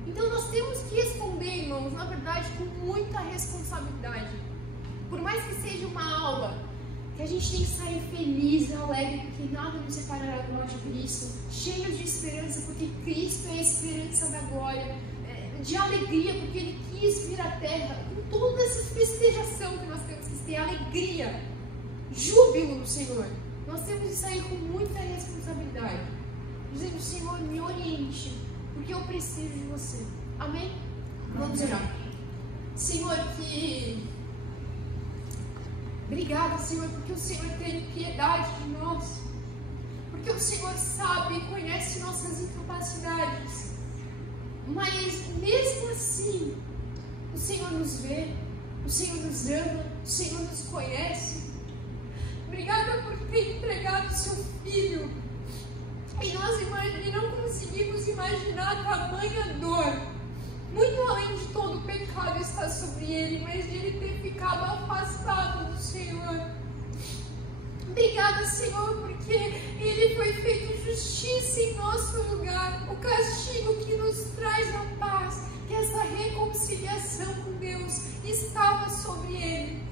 Então nós temos que responder, irmãos, na verdade, com muita responsabilidade. Por mais que seja uma aula que a gente tem que sair feliz, alegre, porque nada nos separará do amor de Cristo, cheios de esperança, porque Cristo é a esperança da glória, de alegria, porque Ele quis vir à terra, com toda essa festejação que nós temos que ter, alegria, júbilo no Senhor. Nós temos que sair com muita responsabilidade, dizendo: Senhor, me oriente, porque eu preciso de você. Amém? Vamos orar. Senhor, obrigada, Senhor, porque o Senhor tem piedade de nós, porque o Senhor sabe e conhece nossas incapacidades, mas mesmo assim, o Senhor nos vê, o Senhor nos ama, o Senhor nos conhece. Obrigada por ter entregado o seu Filho, e nós não conseguimos imaginar a tamanha dor, muito além de todo o pecado está sobre Ele, mas de Ele ter ficado afastado do Senhor. Obrigada, Senhor, porque Ele foi feito justiça em nosso lugar, o castigo que nos traz a paz, que essa reconciliação com Deus estava sobre Ele.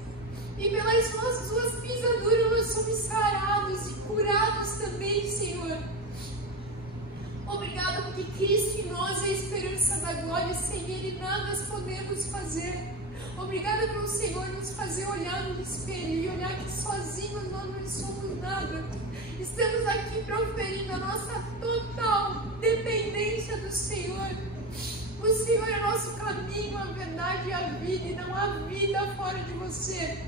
E pelas suas pisaduras nós somos sarados e curados também, Senhor. Obrigada porque Cristo em nós é a esperança da glória, e sem Ele nada podemos fazer. Obrigada pelo Senhor nos fazer olhar no espelho e olhar que sozinhos nós não somos nada. Estamos aqui proferindo a nossa total dependência do Senhor. O Senhor é nosso caminho, a verdade e a vida, e não há vida fora de você.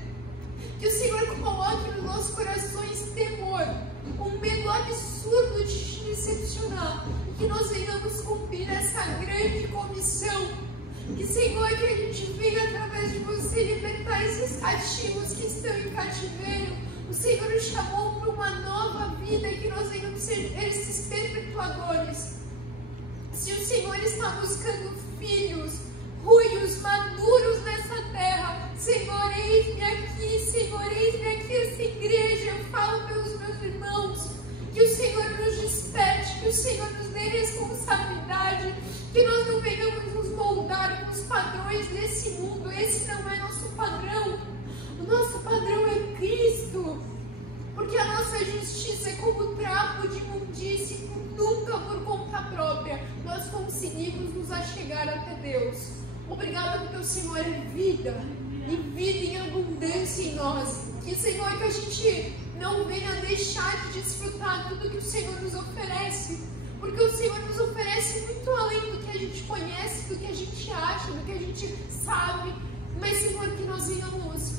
Que o Senhor coloque nos nossos corações temor, um medo absurdo de te decepcionar, e que nós venhamos cumprir essa grande comissão. Que, Senhor, que a gente venha através de você libertar esses cativos que estão em cativeiro. O Senhor nos chamou para uma nova vida, e que nós venhamos ser esses perpetuadores. Se o Senhor está buscando filhos ruios, maduros nessa terra, Senhor, eis-me aqui, Senhor, eis-me aqui essa igreja. Eu falo pelos meus irmãos, que o Senhor nos desperte, que o Senhor nos dê responsabilidade, que nós não venhamos nos moldar com os padrões desse mundo. Esse não é nosso padrão. O nosso padrão é Cristo, porque a nossa justiça é como trapo de imundície, nunca por conta própria nós conseguimos nos achegar até Deus. Obrigada porque o Senhor é vida, e vida em abundância em nós. Que, Senhor, que a gente não venha deixar de desfrutar tudo que o Senhor nos oferece, porque o Senhor nos oferece muito além do que a gente conhece, do que a gente acha, do que a gente sabe. Mas, Senhor, que nós venhamos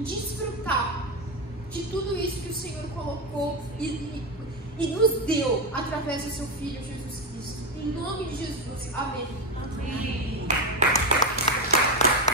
desfrutar de tudo isso que o Senhor colocou e nos deu através do seu Filho Jesus Cristo. Em nome de Jesus. Amém. Amém.